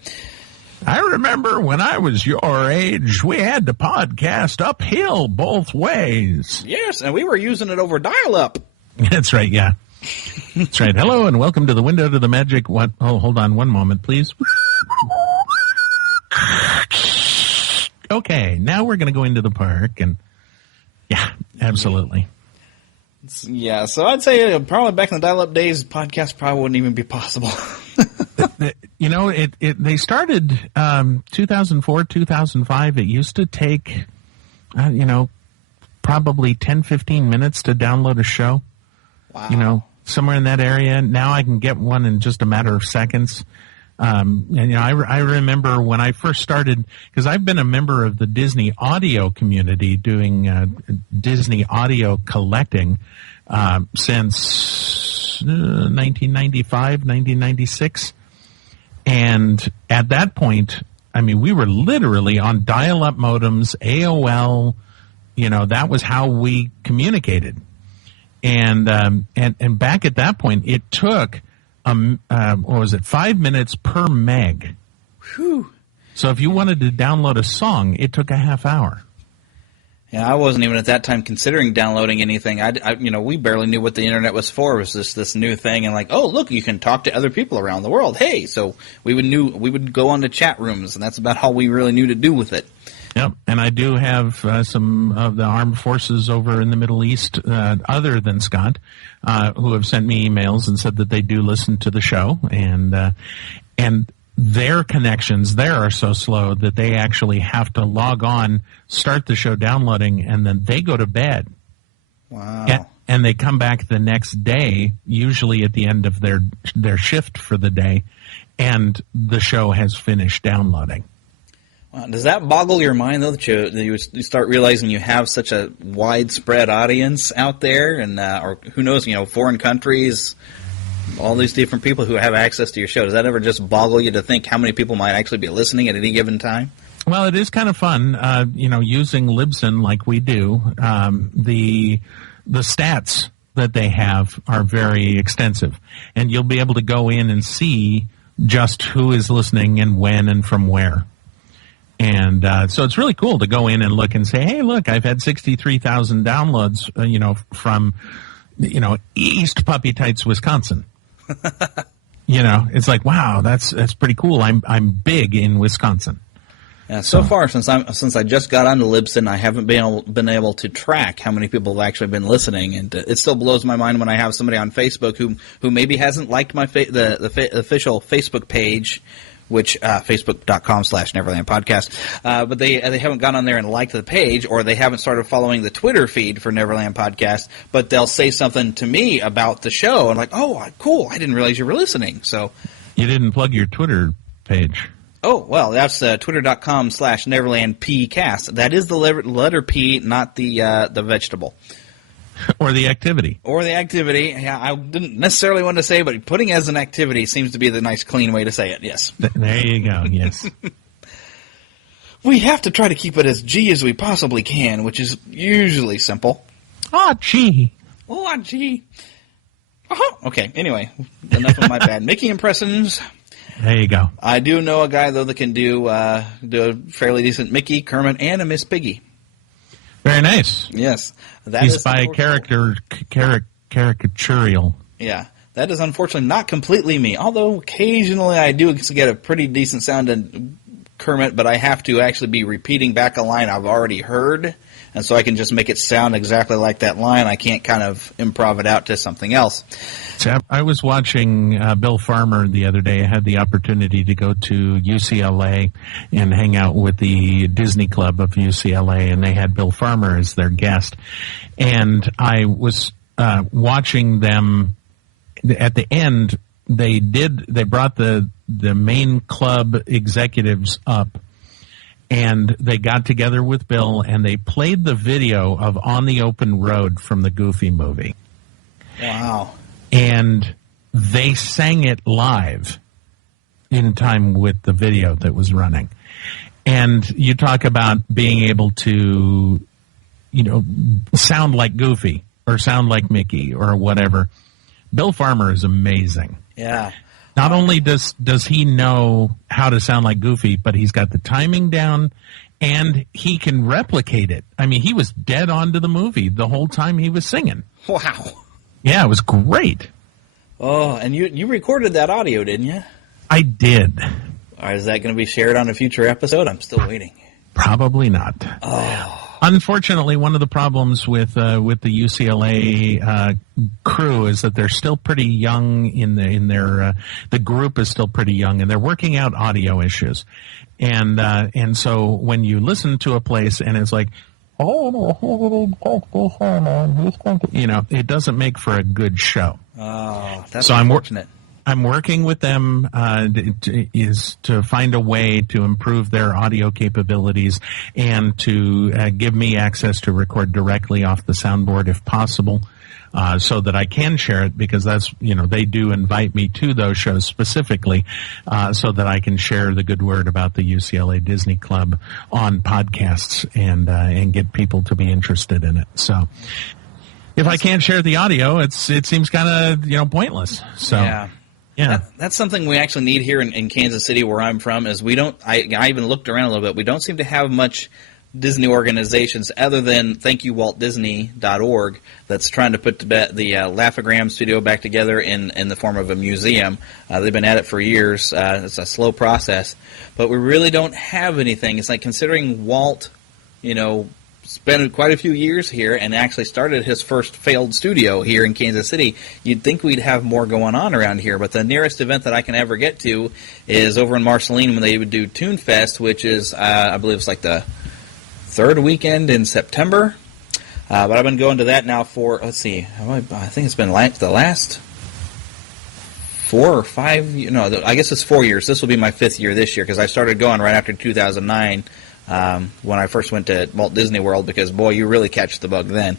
I remember when I was your age, we had to podcast uphill both ways. Yes, and we were using it over dial-up. That's right, yeah. That's right. Hello, and welcome to the Window to the Magic. What? Oh, hold on one moment, please. Okay, now we're going to go into the park, and yeah, absolutely. Yeah, so I'd say probably back in the dial-up days, podcasts probably wouldn't even be possible. They started 2004, 2005. It used to take, probably 10, 15 minutes to download a show. Wow. Somewhere in that area. Now I can get one in just a matter of seconds. I remember when I first started, because I've been a member of the Disney audio community doing Disney audio collecting since 1995, 1996. And at that point, we were literally on dial-up modems, AOL, that was how we communicated. And back at that point, it took, 5 minutes per meg. Whew. So if you wanted to download a song, it took a half hour. Yeah, I wasn't even at that time considering downloading anything. We barely knew what the internet was for. It was just this new thing, and like, oh, look, you can talk to other people around the world. Hey, so we would go on to chat rooms, and that's about all we really knew to do with it. Yep, and I do have some of the armed forces over in the Middle East, other than Scott, who have sent me emails and said that they do listen to the show, and their connections there are so slow that they actually have to log on, start the show downloading, and then they go to bed. Wow. And they come back the next day, usually at the end of their shift for the day, and the show has finished downloading. Wow. Does that boggle your mind, though, that you start realizing you have such a widespread audience out there, and or who knows, foreign countries, all these different people who have access to your show? Does that ever just boggle you to think how many people might actually be listening at any given time? Well, it is kind of fun, using Libsyn like we do. The stats that they have are very extensive, and you'll be able to go in and see just who is listening and when and from where. And so it's really cool to go in and look and say, hey, look, I've had 63,000 downloads, from, East Puppy Tights, Wisconsin. It's like, wow, that's pretty cool. I'm big in Wisconsin. Yeah, so far since I just got onto Libsyn, I haven't been able to track how many people have actually been listening, and it still blows my mind when I have somebody on Facebook who maybe hasn't liked my the official Facebook page, which facebook.com/Neverland Podcast, but they haven't gone on there and liked the page, or they haven't started following the Twitter feed for Neverland Podcast, but they'll say something to me about the show, and like, oh, cool, I didn't realize you were listening. So you didn't plug your Twitter page. Oh, well, that's twitter.com/NeverlandPcast. That is the letter P, not the vegetable. Or the activity. Yeah, I didn't necessarily want to say, but putting as an activity seems to be the nice, clean way to say it, yes. There you go, yes. We have to try to keep it as G as we possibly can, which is usually simple. Oh, gee. Oh, gee. Uh-huh. Okay, anyway, enough of my bad Mickey impressions. There you go. I do know a guy, though, that can do a fairly decent Mickey, Kermit, and a Miss Piggy. Very nice. Yes. He's by caricaturial. Yeah. That is unfortunately not completely me, although occasionally I do get a pretty decent sound in Kermit, but I have to actually be repeating back a line I've already heard, and so I can just make it sound exactly like that line. I can't kind of improv it out to something else. So I was watching Bill Farmer the other day. I had the opportunity to go to UCLA and hang out with the Disney Club of UCLA, and they had Bill Farmer as their guest. And I was watching them at the end. They brought the main club executives up, and they got together with Bill, and they played the video of On the Open Road from the Goofy movie. Wow. And they sang it live in time with the video that was running. And you talk about being able to, sound like Goofy or sound like Mickey or whatever. Bill Farmer is amazing. Yeah. Not only does he know how to sound like Goofy, but he's got the timing down, and he can replicate it. I mean, he was dead on to the movie the whole time he was singing. Wow. Yeah, it was great. Oh, and you recorded that audio, didn't you? I did. Is that going to be shared on a future episode? I'm still waiting. Probably not. Oh. Unfortunately, one of the problems with the UCLA crew is that they're still pretty young the group is still pretty young, and they're working out audio issues, and so when you listen to a place and it's like, it doesn't make for a good show. Oh, that's unfortunate. I'm working with them to find a way to improve their audio capabilities and to give me access to record directly off the soundboard if possible, so that I can share it, because that's, they do invite me to those shows specifically, so that I can share the good word about the UCLA Disney Club on podcasts and get people to be interested in it. So if I can't share the audio, it seems kind of, pointless. So. Yeah. Yeah, that's something we actually need here in Kansas City, where I'm from. Is we don't. I even looked around a little bit. We don't seem to have much Disney organizations other than ThankYouWaltDisney.org that's trying to put the Laugh-O-Gram studio back together in the form of a museum. They've been at it for years. It's a slow process, but we really don't have anything. It's like, considering Walt, spent quite a few years here and actually started his first failed studio here in Kansas City, you'd think we'd have more going on around here. But the nearest event that I can ever get to is over in Marceline when they would do Toon Fest, which is, I believe it's like the third weekend in September. But I've been going to that now for, let's see, I think it's been like the last 4 or 5, I guess it's 4 years. This will be my 5th year this year, because I started going right after 2009. When I first went to Walt Disney World, because, boy, you really catch the bug then.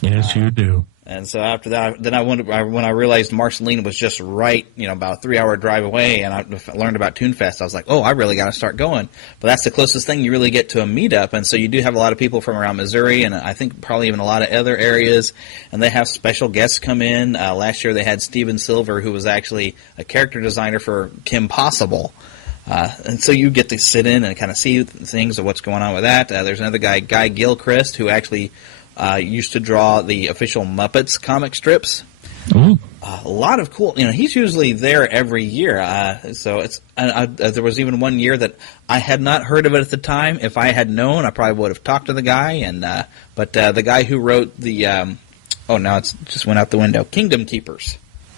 Yes, you do. And so after that, then when I realized Marceline was just right, about a 3-hour drive away, and I learned about ToonFest, I was like, oh, I really got to start going. But that's the closest thing you really get to a meetup. And so you do have a lot of people from around Missouri, and I think probably even a lot of other areas. And they have special guests come in. Last year they had Steven Silver, who was actually a character designer for Kim Possible. And so you get to sit in and kind of see things of what's going on with that. There's another guy, Guy Gilchrist, who actually used to draw the official Muppets comic strips. A lot of cool. He's usually there every year. So it's. There was even one year that I had not heard of it at the time. If I had known, I probably would have talked to the guy. And but the guy who wrote the now it just went out the window. Kingdom Keepers.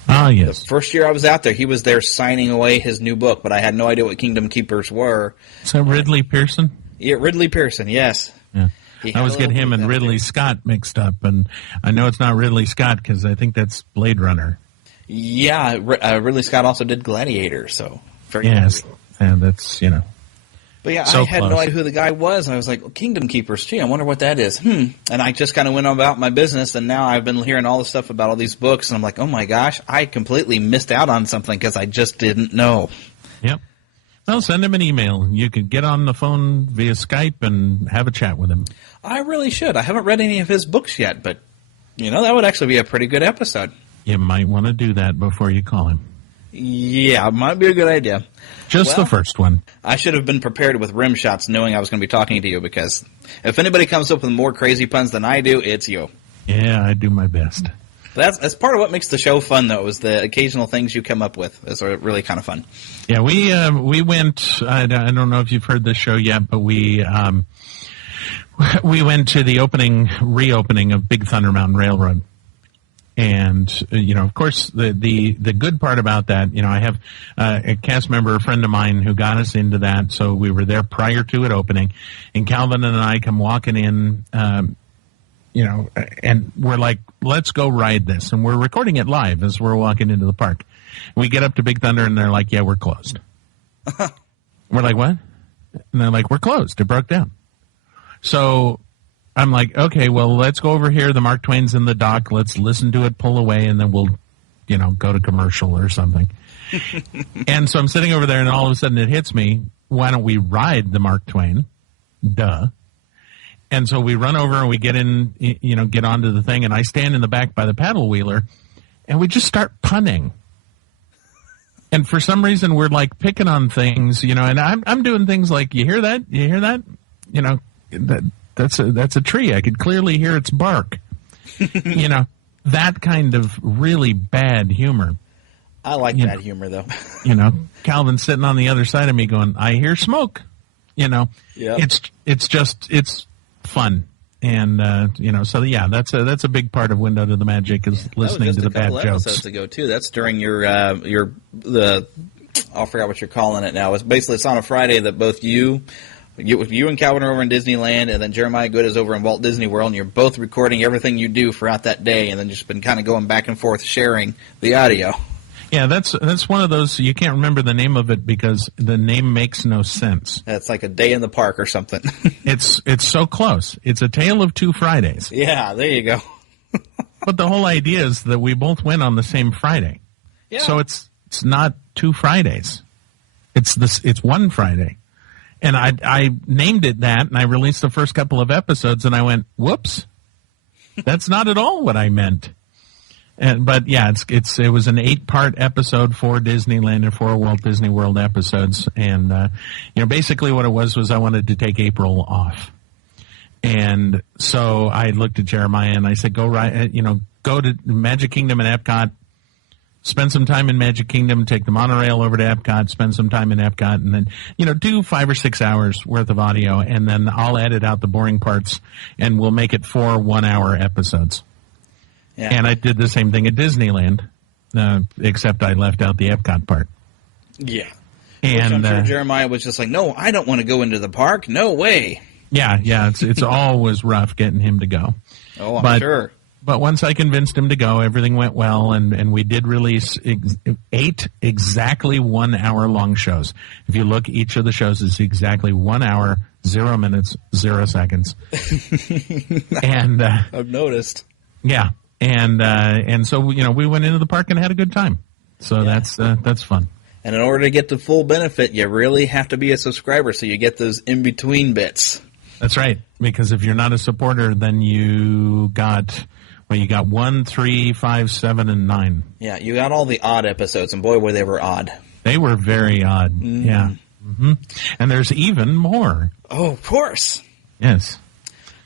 Ah, yes. The first year I was out there, he was there signing away his new book, but I had no idea what Kingdom Keepers were. Is that Ridley Pearson? Yeah, Ridley Pearson. Yes. Yeah. I always get him and Ridley Scott mixed up, and I know it's not Ridley Scott because I think that's Blade Runner. Yeah, Ridley Scott also did Gladiator, so very yes, and that's But yeah, so I had close. no idea who the guy was, and I was like, Kingdom Keepers, gee, I wonder what that is. And I just kind of went about my business, and now I've been hearing all the stuff about all these books, and I'm like, oh my gosh, I completely missed out on something because I just didn't know. Yep. Well, send him an email. You could get on the phone via Skype and have a chat with him. I really should. I haven't read any of his books yet, but, that would actually be a pretty good episode. You might want to do that before you call him. Yeah, it might be a good idea. Just the first one. I should have been prepared with rim shots knowing I was going to be talking to you, because if anybody comes up with more crazy puns than I do, it's you. Yeah, I do my best. That's part of what makes the show fun, though, is the occasional things you come up with. Those are really kind of fun. Yeah, we went, I don't know if you've heard this show yet, but we went to the reopening of Big Thunder Mountain Railroad. And, of course, the good part about that, I have a cast member, a friend of mine, who got us into that. So we were there prior to it opening. And Calvin and I come walking in, and we're like, let's go ride this. And we're recording it live as we're walking into the park. We get up to Big Thunder, and they're like, yeah, we're closed. We're like, what? And they're like, we're closed. It broke down. So I'm like, okay, well, let's go over here. The Mark Twain's in the dock. Let's listen to it pull away, and then we'll, go to commercial or something. And so I'm sitting over there, and all of a sudden it hits me, why don't we ride the Mark Twain? Duh. And so we run over and we get in, get onto the thing, and I stand in the back by the paddle wheeler, and we just start punning. And for some reason, we're like picking on things, and I'm doing things like, you hear that? You hear that? That's a tree. I could clearly hear its bark. That kind of really bad humor. I like bad humor, though. Calvin's sitting on the other side of me going, I hear smoke. Yep. It's fun. And, so yeah, that's a big part of Window to the Magic is listening to the bad jokes. Episodes ago, too. That's during I forgot what you're calling it now. It's on a Friday that both you and Calvin are over in Disneyland, and then Jeremiah Good is over in Walt Disney World, and you're both recording everything you do throughout that day, and then just been kind of going back and forth sharing the audio. Yeah, that's one of those, you can't remember the name of it because the name makes no sense. It's like a day in the park or something. It's so close. It's a tale of two Fridays. Yeah, there you go. But the whole idea is that we both went on the same Friday. Yeah. So it's not two Fridays. It's one Friday. And I named it that, and I released the first couple of episodes, and I went, whoops. That's not at all what I meant. But yeah, it was an 8-part episode, 4 Disneyland and 4 Walt Disney World episodes, and basically what it was I wanted to take April off, and so I looked at Jeremiah and I said, go to Magic Kingdom and Epcot, spend some time in Magic Kingdom, take the monorail over to Epcot, spend some time in Epcot, and then do 5 or 6 hours worth of audio, and then I'll edit out the boring parts, and we'll make it 4 one-hour episodes. Yeah. And I did the same thing at Disneyland, except I left out the Epcot part. Yeah. And which I'm sure Jeremiah was just like, no, I don't want to go into the park. No way. Yeah. It's always rough getting him to go. Oh, I'm sure. But once I convinced him to go, everything went well, and we did release 8 exactly 1 hour long shows. If you look, each of the shows is exactly 1 hour, 0 minutes, 0 seconds. And I've noticed. Yeah. And so we went into the park and had a good time. So that's fun. And in order to get the full benefit, you really have to be a subscriber, so you get those in-between bits. That's right, because if you're not a supporter, then you got 1, 3, 5, 7, and 9. Yeah, you got all the odd episodes, and boy, were they were odd. They were very odd, yeah. Mm-hmm. And there's even more. Oh, of course. Yes.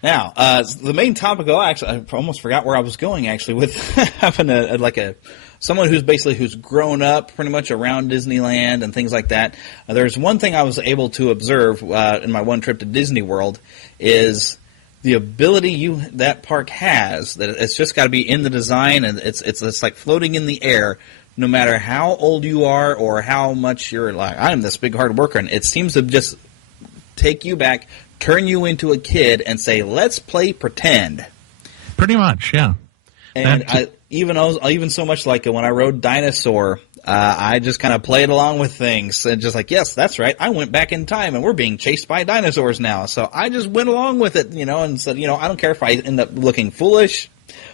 Now, the main topic, I almost forgot where I was going, actually, with having someone who's grown up pretty much around Disneyland and things like that. There's one thing I was able to observe in my one trip to Disney World is the ability that park has, that it's just got to be in the design, and it's like floating in the air, no matter how old you are or how much you're like, I'm this big hard worker, and it seems to just take you back, turn you into a kid, and say, let's play pretend. Pretty much, yeah. And even so much like when I rode Dinosaur, I just kind of played along with things and just like, yes, that's right, I went back in time and we're being chased by dinosaurs now. So I just went along with it, and said, I don't care if I end up looking foolish,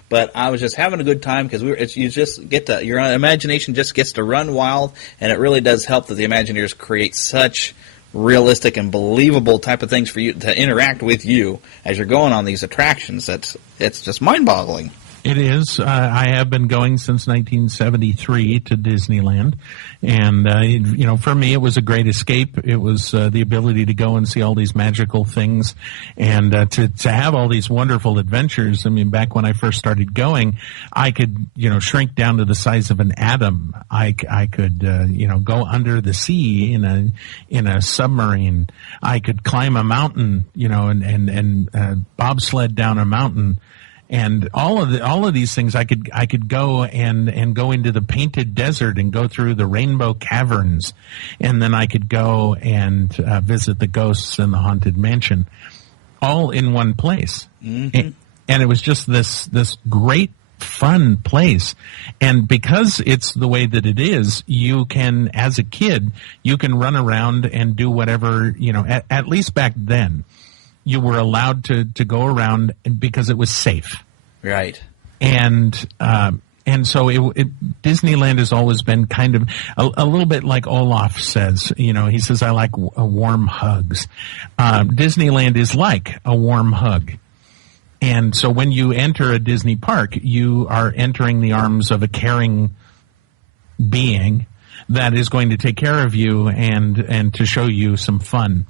but I was just having a good time because your imagination just gets to run wild, and it really does help that the Imagineers create such realistic and believable type of things for you to interact with you as you're going on these attractions. It's just mind-boggling. It is. I have been going since 1973 to Disneyland, and for me, it was a great escape. It was the ability to go and see all these magical things, and to have all these wonderful adventures. I mean, back when I first started going, I could shrink down to the size of an atom. I could go under the sea in a submarine. I could climb a mountain, and bobsled down a mountain. And all of these things, I could go and go into the painted desert and go through the rainbow caverns, and then I could go and visit the ghosts in the haunted mansion, all in one place. Mm-hmm. And it was just this great fun place. And because it's the way that it is, you can, as a kid, you can run around and do whatever, at least back then. You were allowed to go around because it was safe. Right. And so Disneyland has always been kind of a little bit like Olaf says. He says, I like warm hugs. Disneyland is like a warm hug. And so when you enter a Disney park, you are entering the arms of a caring being that is going to take care of you and to show you some fun.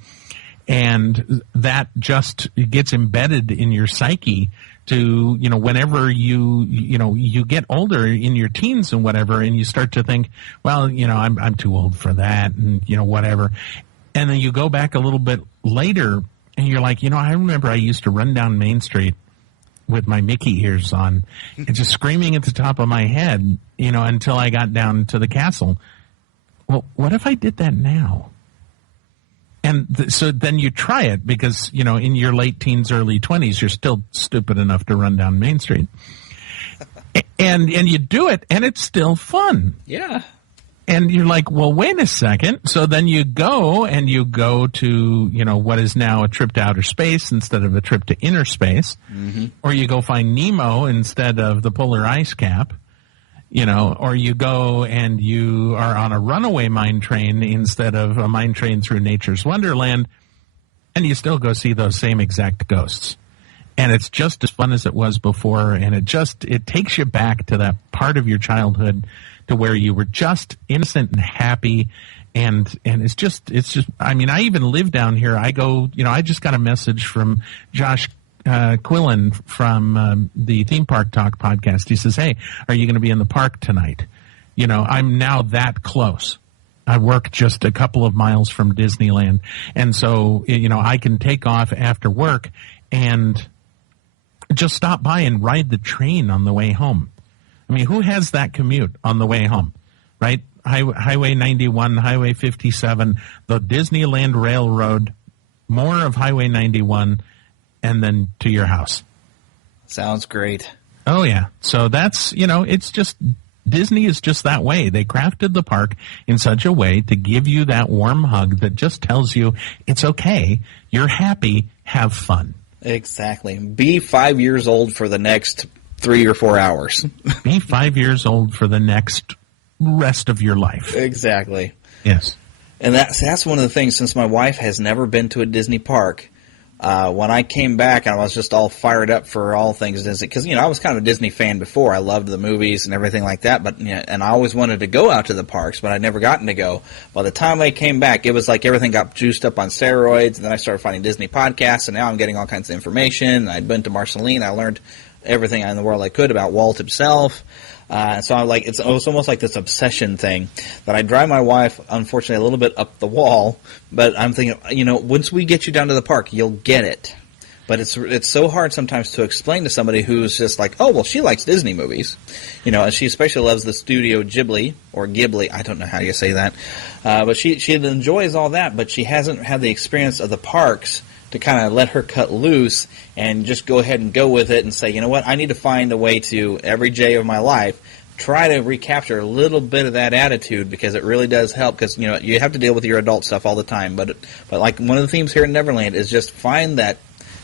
And that just gets embedded in your psyche to, whenever you get older in your teens and whatever, and you start to think, well, I'm too old for that, and, whatever. And then you go back a little bit later and you're like, I remember I used to run down Main Street with my Mickey ears on and just screaming at the top of my head, until I got down to the castle. Well, what if I did that now? And so then you try it because, in your late teens, early 20s, you're still stupid enough to run down Main Street. And you do it, and it's still fun. Yeah. And you're like, well, wait a second. So then you go to, what is now a trip to outer space instead of a trip to inner space. Mm-hmm. Or you go find Nemo instead of the polar ice cap. Or you go and you are on a runaway mine train instead of a mine train through nature's wonderland, and you still go see those same exact ghosts. And it's just as fun as it was before, and it takes you back to that part of your childhood to where you were just innocent and happy, and it's just I mean, I even live down here. I go, I just got a message from Josh Quillen from the Theme Park Talk podcast. He says, hey, are you going to be in the park tonight? I'm now that close. I work just a couple of miles from Disneyland. And so, I can take off after work and just stop by and ride the train on the way home. I mean, who has that commute on the way home, right? Highway 91, Highway 57, the Disneyland Railroad, more of Highway 91, and then to your house. Sounds great. Oh, yeah. So that's, it's just, Disney is just that way. They crafted the park in such a way to give you that warm hug that just tells you it's okay, you're happy, have fun. Exactly. Be 5 years old for the next 3 or 4 hours. Be 5 years old for the next rest of your life. Exactly. Yes. And that's one of the things, since my wife has never been to a Disney park, when I came back, I was just all fired up for all things Disney. Because, I was kind of a Disney fan before. I loved the movies and everything like that. But and I always wanted to go out to the parks, but I'd never gotten to go. By the time I came back, it was like everything got juiced up on steroids. And then I started finding Disney podcasts, and now I'm getting all kinds of information. I'd been to Marceline. I learned everything in the world I could about Walt himself. So I'm like, it's almost like this obsession thing that I drive my wife, unfortunately, a little bit up the wall. But I'm thinking, once we get you down to the park, you'll get it. But it's so hard sometimes to explain to somebody who's just like, oh, well, she likes Disney movies. And she especially loves the Studio Ghibli, or Ghibli, I don't know how you say that. But she enjoys all that, but she hasn't had the experience of the parks to kind of let her cut loose and just go ahead and go with it and say, you know what, I need to find a way to, every day of my life, try to recapture a little bit of that attitude, because it really does help, because, you have to deal with your adult stuff all the time. But like one of the themes here in Neverland is just find that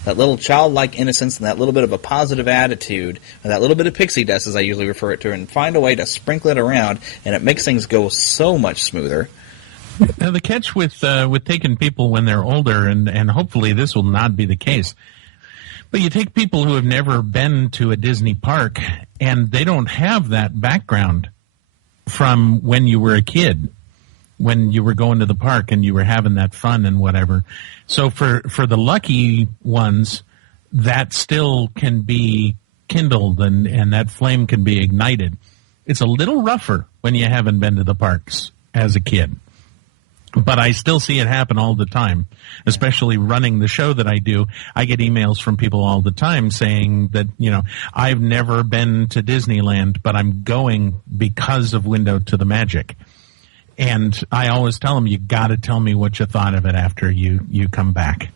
little childlike innocence and that little bit of a positive attitude, and that little bit of pixie dust, as I usually refer it to, and find a way to sprinkle it around, and it makes things go so much smoother. Now, the catch with taking people when they're older, and hopefully this will not be the case, but you take people who have never been to a Disney park, and they don't have that background from when you were a kid, when you were going to the park and you were having that fun and whatever. So for the lucky ones, that still can be kindled and that flame can be ignited. It's a little rougher when you haven't been to the parks as a kid. But I still see it happen all the time, especially running the show that I do. I get emails from people all the time saying that, I've never been to Disneyland, but I'm going because of Window to the Magic. And I always tell them, you got to tell me what you thought of it after you come back.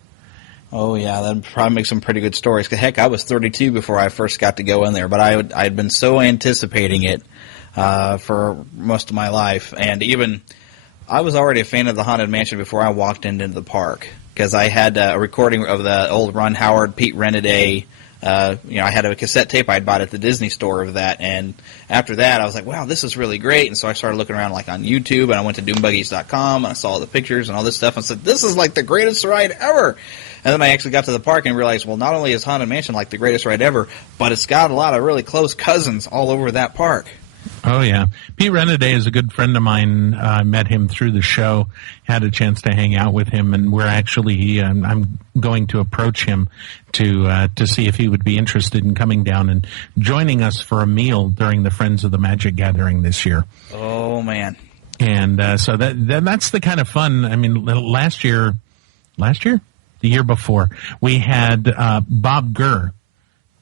Oh, yeah, that'd probably make some pretty good stories. Heck, I was 32 before I first got to go in there, but I'd been so anticipating it for most of my life. And even I was already a fan of the Haunted Mansion before I walked into the park, because I had a recording of the old Ron Howard, Pete Renaday. I had a cassette tape I'd bought at the Disney store of that, and after that I was like, wow, this is really great. And so I started looking around like on YouTube, and I went to doombuggies.com, and I saw all the pictures and all this stuff, and said, this is like the greatest ride ever. And then I actually got to the park and realized, well, not only is Haunted Mansion like the greatest ride ever, but it's got a lot of really close cousins all over that park. Oh, yeah. Pete Renaday is a good friend of mine. I met him through the show, had a chance to hang out with him, and we're actually I'm going to approach him to see if he would be interested in coming down and joining us for a meal during the Friends of the Magic gathering this year. Oh, man. And so that's the kind of fun. I mean, the year before, we had Bob Gurr.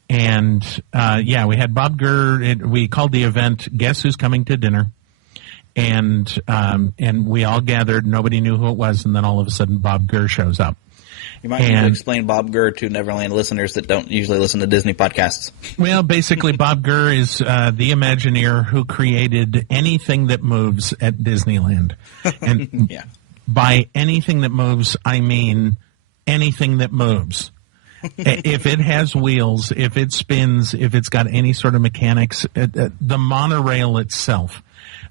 And, we had Bob Gurr. We called the event Guess Who's Coming to Dinner? And we all gathered. Nobody knew who it was. And then all of a sudden, Bob Gurr shows up. You might need to explain Bob Gurr to Neverland listeners that don't usually listen to Disney podcasts. Well, basically, Bob Gurr is the Imagineer who created anything that moves at Disneyland. And yeah. By anything that moves, I mean anything that moves. If it has wheels, if it spins, if it's got any sort of mechanics, the monorail itself,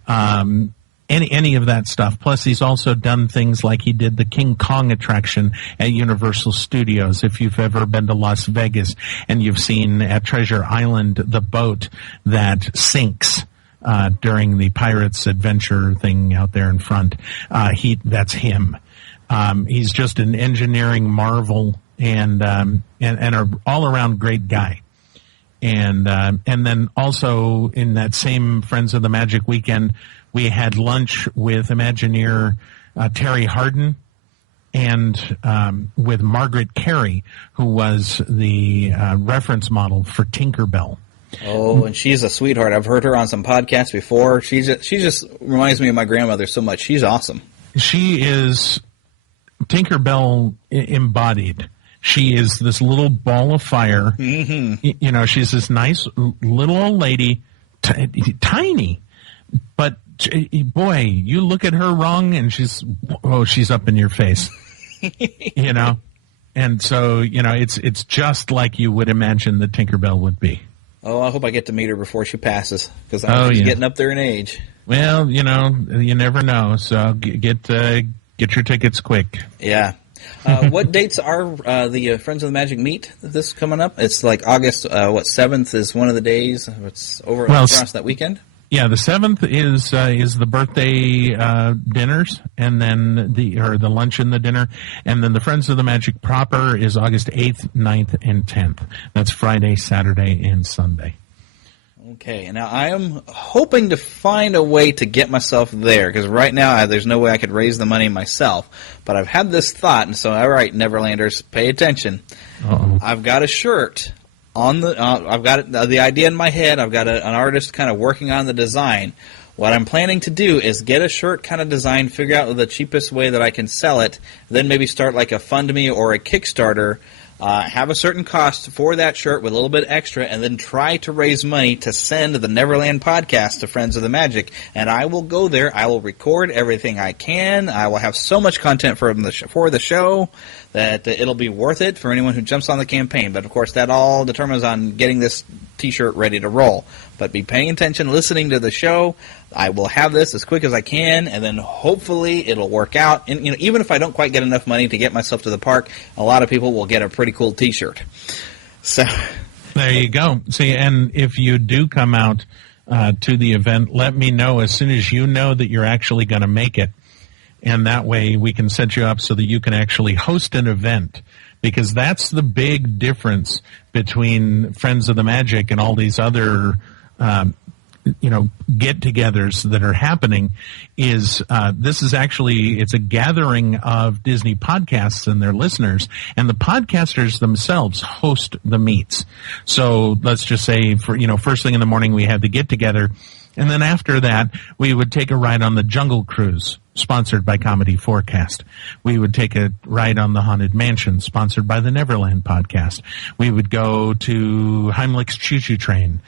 any of that stuff. Plus, he's also done things like he did the King Kong attraction at Universal Studios. If you've ever been to Las Vegas and you've seen at Treasure Island the boat that sinks during the Pirates Adventure thing out there in front, that's him. He's just an engineering marvel. And an all-around great guy. And then also in that same Friends of the Magic weekend, we had lunch with Imagineer Terry Hardin and with Margaret Carey, who was the reference model for Tinkerbell. Oh, and she's a sweetheart. I've heard her on some podcasts before. She just reminds me of my grandmother so much. She's awesome. She is Tinkerbell embodied. She is this little ball of fire. Mm-hmm. She's this nice little old lady, tiny. But, boy, you look at her wrong, and she's up in your face. And so, it's just like you would imagine that Tinkerbell would be. Oh, I hope I get to meet her before she passes, because I'm getting up there in age. Well, you never know. So get your tickets quick. Yeah. What dates are the Friends of the Magic meet this coming up? It's like August, 7th is one of the days. It's over across that weekend? Yeah, the 7th is the birthday dinners, and then the lunch and the dinner, and then the Friends of the Magic proper is August 8th, 9th, and 10th. That's Friday, Saturday, and Sunday. Okay, now I am hoping to find a way to get myself there, because right now there's no way I could raise the money myself. But I've had this thought, and so, all right, Neverlanders, pay attention. Uh-oh. I've got a shirt on the. I've got the idea in my head. I've got an artist kind of working on the design. What I'm planning to do is get a shirt kind of design, figure out the cheapest way that I can sell it, then maybe start like a Fandom or a Kickstarter. Have a certain cost for that shirt with a little bit extra, and then try to raise money to send the Neverland podcast to Friends of the Magic. And I will go there. I will record everything I can. I will have so much content for the show that it'll be worth it for anyone who jumps on the campaign. But, of course, that all determines on getting this T-shirt ready to roll. But be paying attention, listening to the show. I will have this as quick as I can, and then hopefully it'll work out. And even if I don't quite get enough money to get myself to the park, a lot of people will get a pretty cool T-shirt. So there you go. See, and if you do come out to the event, let me know as soon as you know that you're actually going to make it. And that way we can set you up so that you can actually host an event, because that's the big difference between Friends of the Magic and all these other get-togethers that are happening. Is this is actually, it's a gathering of Disney podcasts and their listeners, and the podcasters themselves host the meets. So let's just say, first thing in the morning we had the get-together, and then after that we would take a ride on the Jungle Cruise, sponsored by Comedy Forecast. We would take a ride on the Haunted Mansion, sponsored by the Neverland podcast. We would go to Heimlich's Choo Choo Train,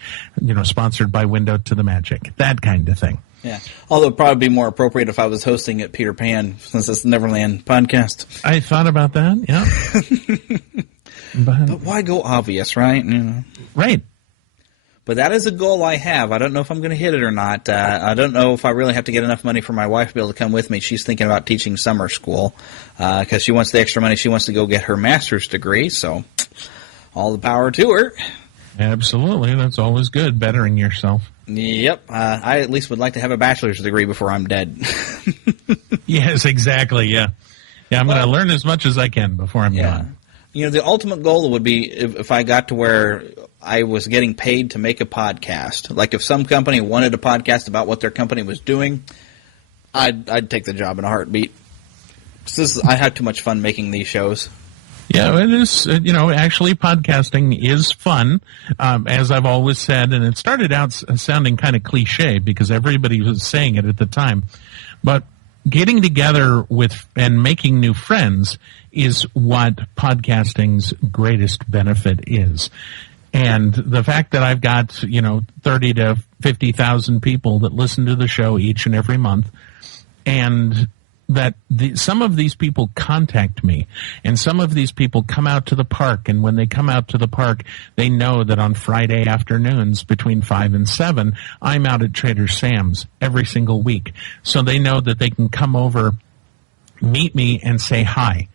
sponsored by Window to the Magic, that kind of thing. Yeah, although it'd probably be more appropriate if I was hosting at Peter Pan, since it's the Neverland podcast. I thought about that, yeah. But why go obvious, right? Right. But that is a goal I have. I don't know if I'm going to hit it or not. I don't know if I really have to get enough money for my wife to be able to come with me. She's thinking about teaching summer school because she wants the extra money. She wants to go get her master's degree, so all the power to her. Absolutely. That's always good, bettering yourself. Yep. I at least would like to have a bachelor's degree before I'm dead. Yes, exactly, yeah. Yeah, I'm going to learn as much as I can before I'm done. The ultimate goal would be if I got to where I was getting paid to make a podcast. Like if some company wanted a podcast about what their company was doing, I'd take the job in a heartbeat. I had too much fun making these shows. Yeah, it is. Actually, podcasting is fun, as I've always said, and it started out sounding kind of cliche because everybody was saying it at the time. But getting together with and making new friends is what podcasting's greatest benefit is. And the fact that I've got, 30 to 50,000 people that listen to the show each and every month, and that some of these people contact me, and some of these people come out to the park, and when they come out to the park, they know that on Friday afternoons between 5 and 7, I'm out at Trader Sam's every single week. So they know that they can come over, meet me, and say hi.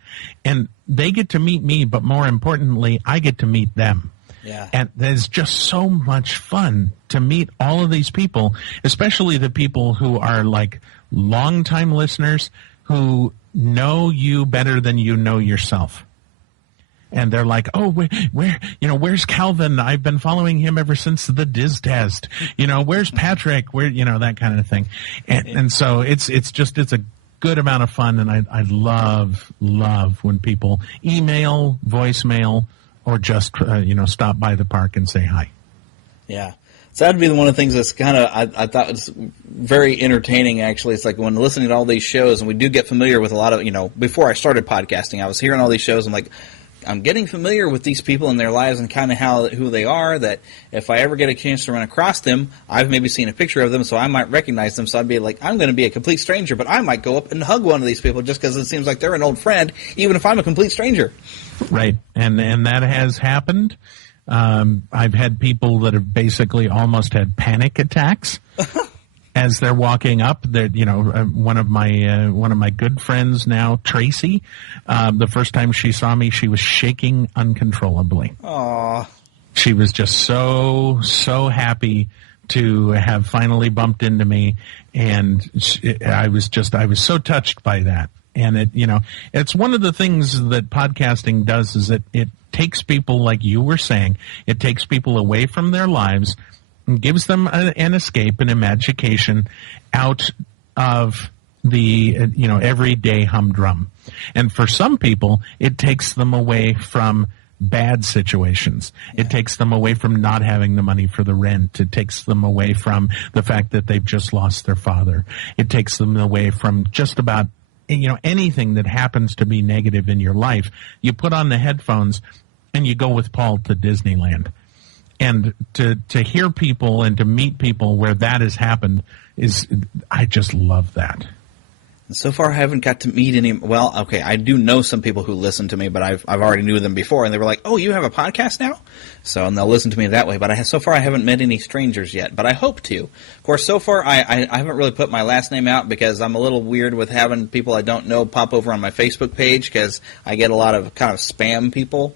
And they get to meet me, but more importantly, I get to meet them. Yeah. And there's just so much fun to meet all of these people, especially the people who are like longtime listeners who know you better than you know yourself. And they're like, oh, where's Calvin? I've been following him ever since the Diz test. Where's Patrick? That kind of thing. And so it's a good amount of fun. And I love when people email, voicemail, or just, stop by the park and say hi. Yeah. So that would be one of the things that's kind of, I thought was very entertaining, actually. It's like when listening to all these shows, and we do get familiar with a lot of, before I started podcasting, I was hearing all these shows, and I'm getting familiar with these people and their lives and kind of who they are, that if I ever get a chance to run across them, I've maybe seen a picture of them, so I might recognize them. So I'd be like, I'm going to be a complete stranger, but I might go up and hug one of these people just because it seems like they're an old friend, even if I'm a complete stranger. Right, and that has happened. I've had people that have basically almost had panic attacks as they're walking up. That one of my good friends now, Tracy. The first time she saw me, she was shaking uncontrollably. Aww. She was just so happy to have finally bumped into me, and I was so touched by that. And it's one of the things that podcasting does is it takes people, like you were saying, it takes people away from their lives and gives them an escape, an imagination out of the everyday humdrum. And for some people, it takes them away from bad situations. It takes them away from not having the money for the rent. It takes them away from the fact that they've just lost their father. It takes them away from just about anything that happens to be negative in your life. You put on the headphones and you go with Paul to Disneyland. And to hear people and to meet people where that has happened I just love that. So far, I haven't got to meet any. Well, okay, I do know some people who listen to me, but I've already knew them before, and they were like, "Oh, you have a podcast now?" And they'll listen to me that way. But so far, I haven't met any strangers yet. But I hope to. Of course, so far, I haven't really put my last name out because I'm a little weird with having people I don't know pop over on my Facebook page because I get a lot of kind of spam people.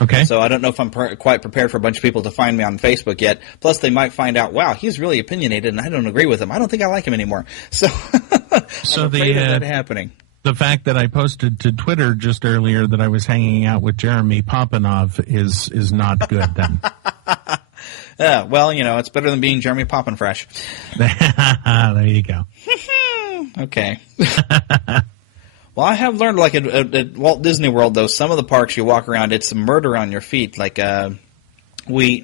Okay. So I don't know if I'm quite prepared for a bunch of people to find me on Facebook yet. Plus, they might find out, wow, he's really opinionated, and I don't agree with him. I don't think I like him anymore. So, I'm afraid of that happening. The fact that I posted to Twitter just earlier that I was hanging out with Jeremy Popanov is not good then. Yeah, well, it's better than being Jeremy Poppinfresh. There you go. Okay. Well, I have learned, like at Walt Disney World, though, some of the parks you walk around, it's murder on your feet. Like I know, like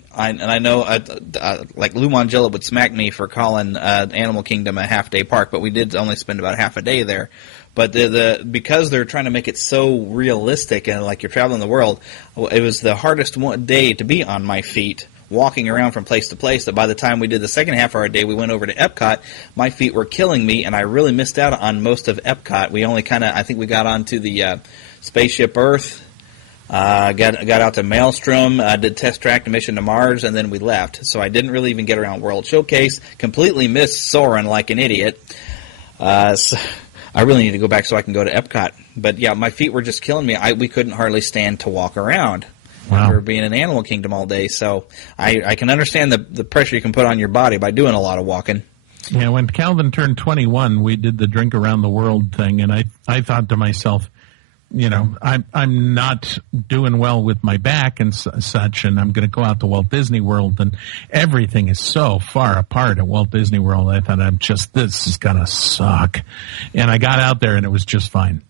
Lou Mangella would smack me for calling Animal Kingdom a half-day park, but we did only spend about half a day there. But because they're trying to make it so realistic and like you're traveling the world, it was the hardest day to be on my feet, walking around from place to place, that by the time we did the second half of our day, we went over to Epcot, my feet were killing me, and I really missed out on most of Epcot. We only I think we got onto the Spaceship Earth, got out to Maelstrom, did Test Track to Mission to Mars, and then we left. So I didn't really even get around World Showcase, completely missed Soarin' like an idiot. So I really need to go back so I can go to Epcot. But yeah, my feet were just killing me. We couldn't hardly stand to walk around. Wow. For being in Animal Kingdom all day. So I can understand the pressure you can put on your body by doing a lot of walking. Yeah, when Calvin turned 21, we did the Drink Around the World thing, and I thought to myself, I'm not doing well with my back and such, and I'm going to go out to Walt Disney World, and everything is so far apart at Walt Disney World. I thought, this is going to suck. And I got out there, and it was just fine.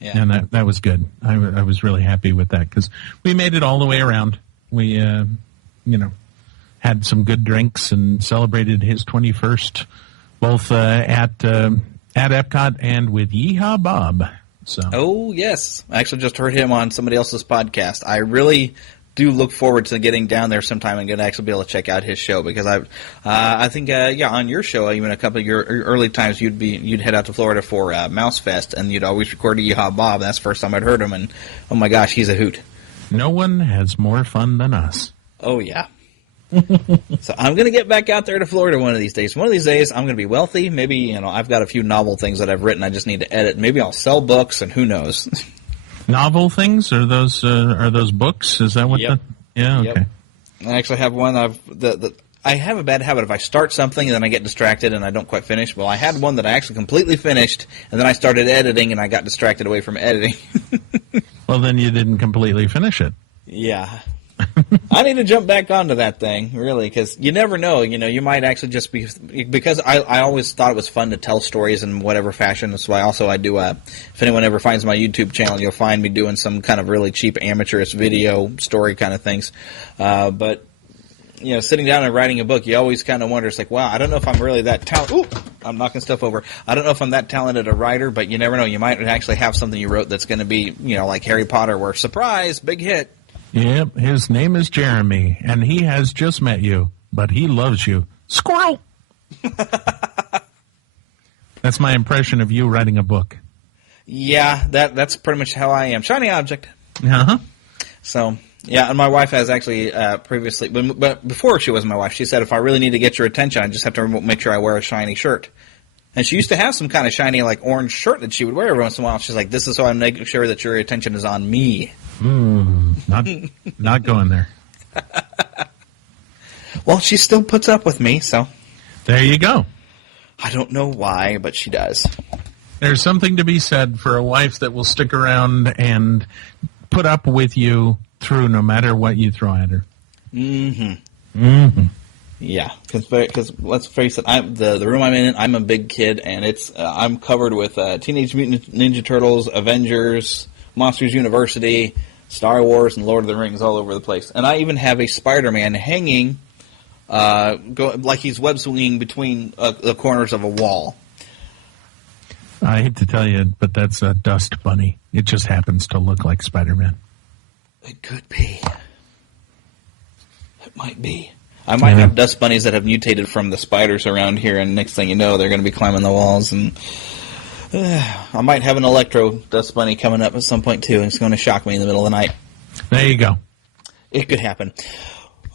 Yeah. And that was good. I was really happy with that because we made it all the way around. We, had some good drinks and celebrated his 21st, both at Epcot and with Yeehaw Bob. So. Oh, yes. I actually just heard him on somebody else's podcast. I really do look forward to getting down there sometime and going to actually be able to check out his show because I think on your show, even a couple of your early times you'd head out to Florida for Mouse Fest and you'd always record a Yeehaw Bob. That's the first time I'd heard him, and oh my gosh, he's a hoot. No one has more fun than us. Oh yeah. So I'm going to get back out there to Florida one of these days. One of these days I'm going to be wealthy. Maybe I've got a few novel things that I've written. I just need to edit. Maybe I'll sell books, and who knows. Novel things? Are those books? Is that what? Yep. Yeah. Okay. Yep. I actually have one. I have a bad habit. If I start something and then I get distracted and I don't quite finish. Well, I had one that I actually completely finished, and then I started editing and I got distracted away from editing. Well, then you didn't completely finish it. Yeah. I need to jump back onto that thing, really, because you never know. You might actually just be – because I always thought it was fun to tell stories in whatever fashion. That's why also I do if anyone ever finds my YouTube channel, you'll find me doing some kind of really cheap amateurish video story kind of things. But, sitting down and writing a book, you always kind of wonder, it's like, wow, I don't know if I'm really that talented. Ooh, I'm knocking stuff over. I don't know if I'm that talented a writer, but you never know. You might actually have something you wrote that's going to be, like Harry Potter, where, surprise, big hit. Yep, his name is Jeremy, and he has just met you, but he loves you. Squirrel! That's my impression of you writing a book. Yeah, that's pretty much how I am. Shiny object. Uh-huh. So, Yeah, and my wife has actually previously, but before she was my wife, she said if I really need to get your attention, I just have to make sure I wear a shiny shirt. And she used to have some kind of shiny, like, orange shirt that she would wear every once in a while. She's like, this is so I'm making sure that your attention is on me. Not going there. Well, she still puts up with me, so. There you go. I don't know why, but she does. There's something to be said for a wife that will stick around and put up with you through no matter what you throw at her. Mm-hmm. Mm-hmm. Yeah, because let's face it, the room I'm in, I'm a big kid, and I'm covered with Teenage Mutant Ninja Turtles, Avengers, Monsters University, Star Wars, and Lord of the Rings all over the place. And I even have a Spider-Man hanging, like he's web swinging between the corners of a wall. I hate to tell you, but that's a dust bunny. It just happens to look like Spider-Man. It could be. It might be. I might have dust bunnies that have mutated from the spiders around here, and next thing you know, they're going to be climbing the walls. And I might have an electro dust bunny coming up at some point, too, and it's going to shock me in the middle of the night. There you go. It could happen.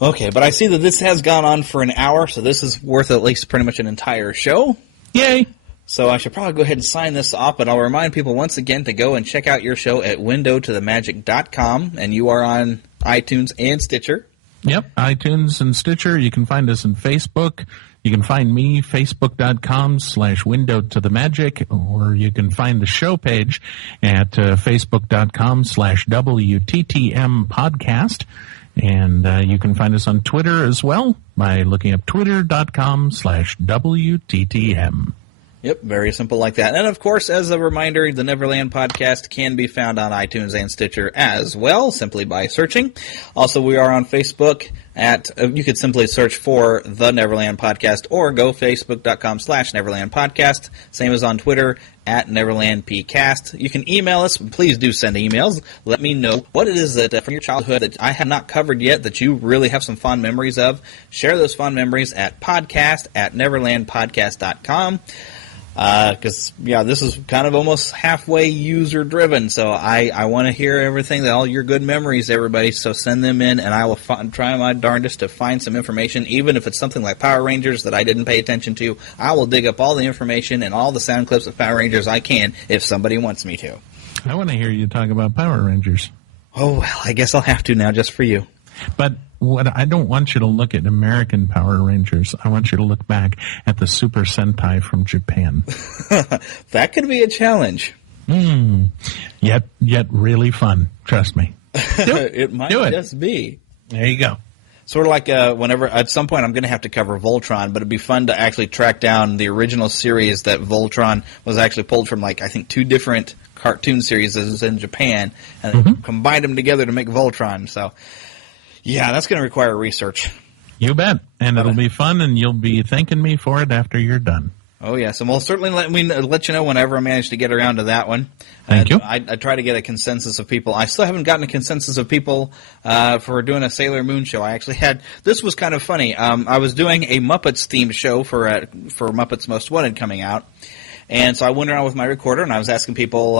Okay, but I see that this has gone on for an hour, so this is worth at least pretty much an entire show. Yay! So I should probably go ahead and sign this off, but I'll remind people once again to go and check out your show at windowtothemagic.com, and you are on iTunes and Stitcher. Yep, iTunes and Stitcher. You can find us on Facebook. You can find me, facebook.com/windowtothemagic, or you can find the show page at facebook.com/WTTM podcast. And you can find us on Twitter as well by looking up twitter.com/WTTM. Yep, very simple like that. And, of course, as a reminder, the Neverland podcast can be found on iTunes and Stitcher as well, simply by searching. Also, we are on Facebook you could simply search for the Neverland podcast or go facebook.com/Neverland podcast. Same as on Twitter at NeverlandPcast. You can email us. Please do send emails. Let me know what it is that from your childhood that I have not covered yet that you really have some fond memories of. Share those fond memories at podcast@neverlandpodcast.com. Because, this is kind of almost halfway user-driven, so I want to hear everything, all your good memories, everybody, so send them in, and I will try my darndest to find some information, even if it's something like Power Rangers that I didn't pay attention to. I will dig up all the information and all the sound clips of Power Rangers I can if somebody wants me to. I want to hear you talk about Power Rangers. Oh, well, I guess I'll have to now, just for you. But I don't want you to look at American Power Rangers. I want you to look back at the Super Sentai from Japan. That could be a challenge. Yet really fun. Trust me. It might just be. There you go. Sort of like whenever, at some point I'm going to have to cover Voltron, but it'd be fun to actually track down the original series that Voltron was actually pulled from, I think 2 different cartoon series in Japan, and combined them together to make Voltron. So, yeah, that's going to require research. You bet. And it'll be fun, and you'll be thanking me for it after you're done. Oh, yes. And we'll certainly let you know whenever I manage to get around to that one. Thank you. I try to get a consensus of people. I still haven't gotten a consensus of people for doing a Sailor Moon show. I actually had – this was kind of funny. I was doing a Muppets-themed show for Muppets Most Wanted coming out. And so I went around with my recorder, and I was asking people,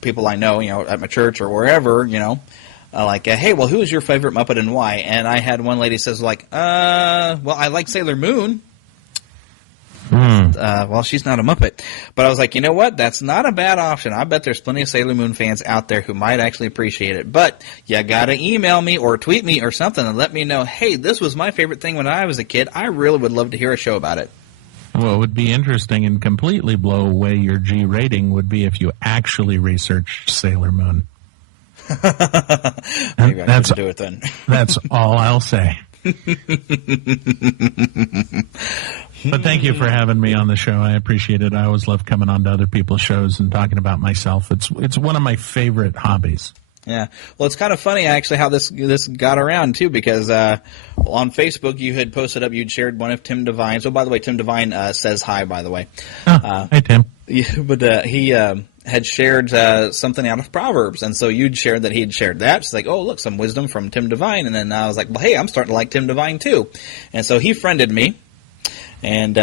people I know, at my church or wherever, hey, well, who is your favorite Muppet and why? And I had one lady says, well, I like Sailor Moon. Well, she's not a Muppet. But I was like, you know what? That's not a bad option. I bet there's plenty of Sailor Moon fans out there who might actually appreciate it. But you got to email me or tweet me or something and let me know, hey, this was my favorite thing when I was a kid. I really would love to hear a show about it. Well, it would be interesting and completely blow away your G rating would be if you actually researched Sailor Moon. Maybe I need to do it then. That's all I'll say. But thank you for having me on the show. I appreciate it. I always love coming on to other people's shows and talking about myself. It's one of my favorite hobbies. Yeah. Well, it's kind of funny, actually, how this got around, too, because on Facebook you had posted up, you'd shared one of Tim Devine's. Oh, by the way, Tim Devine says hi, by the way. Hi, Tim. Yeah, but he had shared something out of Proverbs, and so you'd shared that he had shared that. She's like, oh, look, some wisdom from Tim Devine. And then I was like, well, hey, I'm starting to like Tim Devine, too. And so he friended me. And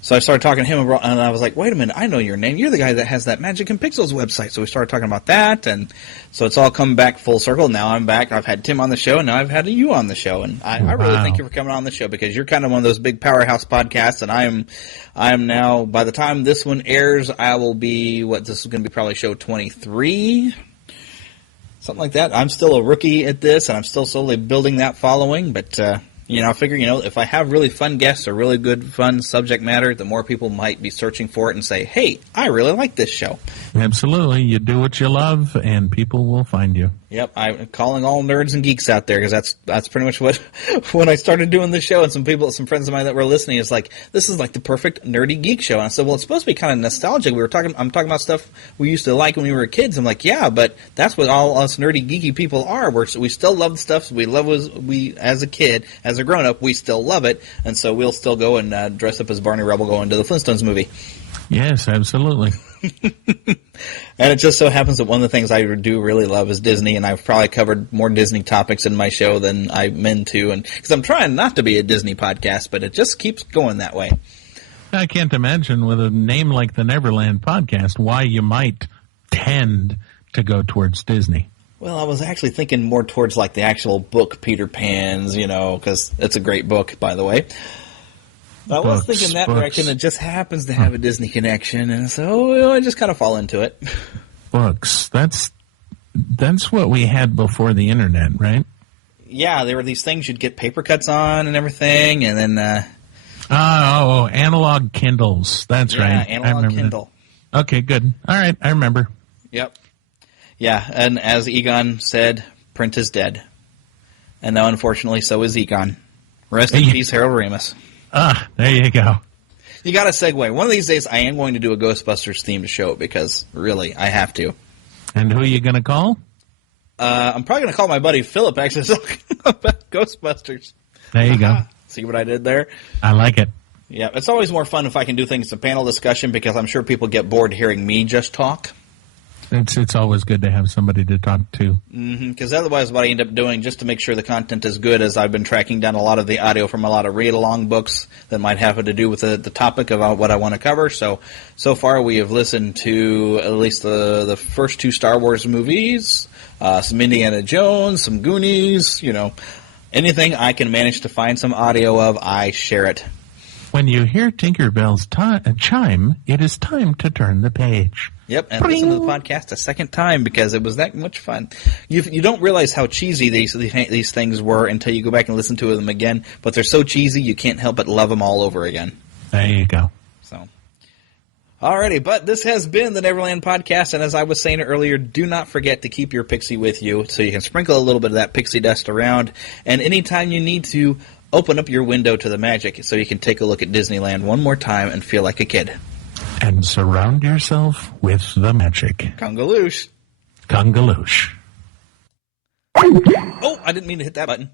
so So I started talking to him, and I was like, wait a minute, I know your name. You're the guy that has that Magic and Pixels website. So we started talking about that, and so it's all come back full circle. Now I'm back. I've had Tim on the show, and now I've had you on the show. And I really thank you for coming on the show, because you're kind of one of those big powerhouse podcasts, and I am now, by the time this one airs, I will be, this is going to be probably show 23, something like that. I'm still a rookie at this, and I'm still slowly building that following, but I figure, if I have really fun guests or really good, fun subject matter, the more people might be searching for it and say, hey, I really like this show. Absolutely. You do what you love, and people will find you. Yep, I'm calling all nerds and geeks out there, because that's pretty much what when I started doing the show, and some friends of mine that were listening, is like, this is like the perfect nerdy geek show. And I said, well, it's supposed to be kind of nostalgic. I'm talking about stuff we used to like when we were kids. I'm like, yeah, but that's what all us nerdy geeky people are. We still love the stuff we love as a kid, as a grown up, we still love it, and so we'll still go and dress up as Barney Rubble going to the Flintstones movie. Yes, absolutely. And it just so happens that one of the things I do really love is Disney, and I've probably covered more Disney topics in my show than I meant to, and because I'm trying not to be a Disney podcast, but it just keeps going that way. I can't imagine, with a name like the Neverland podcast, why you might tend to go towards Disney. Well, I was actually thinking more towards like the actual book Peter Pan's, because it's a great book, by the way. I was thinking that direction. It just happens to have a Disney connection, and so I just kind of fall into it. Books. That's what we had before the internet, right? Yeah, there were these things you'd get paper cuts on and everything, and then... analog Kindles. That's right. Analog Kindle. That. Okay, good. All right, I remember. Yep. Yeah, and as Egon said, print is dead. And now, unfortunately, so is Egon. Rest in peace, Harold Ramis. There you go. You got to segue. One of these days, I am going to do a Ghostbusters themed show, because, really, I have to. And who are you going to call? I'm probably going to call my buddy Philip, actually, talking about Ghostbusters. There you go. See what I did there? I like it. Yeah, it's always more fun if I can do things as a panel discussion, because I'm sure people get bored hearing me just talk. It's always good to have somebody to talk to. Because otherwise what I end up doing, just to make sure the content is good, is I've been tracking down a lot of the audio from a lot of read-along books that might have to do with the topic of what I want to cover. So far we have listened to at least the first 2 Star Wars movies, some Indiana Jones, some Goonies, anything I can manage to find some audio of, I share it. When you hear Tinkerbell's chime, it is time to turn the page. Yep, and listen to the podcast a second time, because it was that much fun. You don't realize how cheesy these things were until you go back and listen to them again, but they're so cheesy you can't help but love them all over again. There you go. So, alrighty, but this has been the Neverland Podcast, and as I was saying earlier, do not forget to keep your pixie with you so you can sprinkle a little bit of that pixie dust around, and anytime you need to, open up your window to the magic so you can take a look at Disneyland one more time and feel like a kid. And surround yourself with the magic. Congaloosh. Congaloosh. Oh, I didn't mean to hit that button.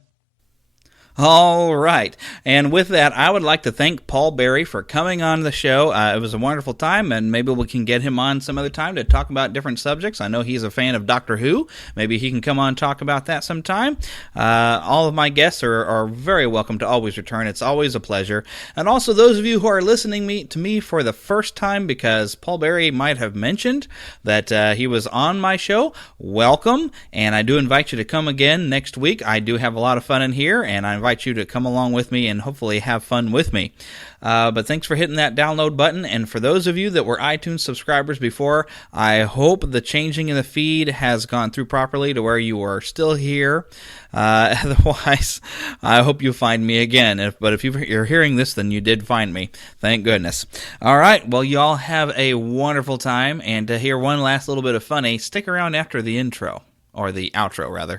All right. And with that, I would like to thank Paul Berry for coming on the show. It was a wonderful time, and maybe we can get him on some other time to talk about different subjects. I know he's a fan of Doctor Who. Maybe he can come on and talk about that sometime. All of my guests are very welcome to always return. It's always a pleasure. And also those of you who are listening to me for the first time, because Paul Berry might have mentioned that he was on my show, welcome. And I do invite you to come again next week. I do have a lot of fun in here, and I invite you to come along with me and hopefully have fun with me. But thanks for hitting that download button. And for those of you that were iTunes subscribers before, I hope the changing in the feed has gone through properly to where you are still here. Otherwise, I hope you find me again. But if you're hearing this, then you did find me. Thank goodness. All right. Well, you all have a wonderful time. And to hear one last little bit of funny, stick around after the intro. Or the outro, rather.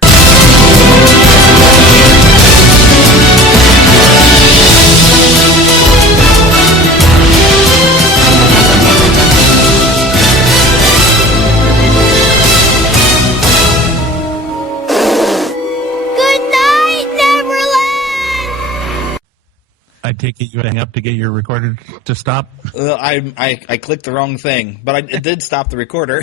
I take it you hang up to get your recorder to stop? I clicked the wrong thing, but it did stop the recorder.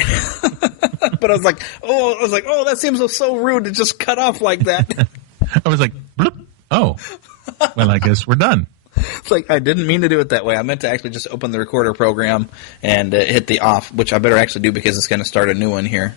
But I was like, oh, that seems so rude to just cut off like that. I was like, bloop. Oh, well, I guess we're done. It's like, I didn't mean to do it that way. I meant to actually just open the recorder program and hit the off, which I better actually do because it's going to start a new one here.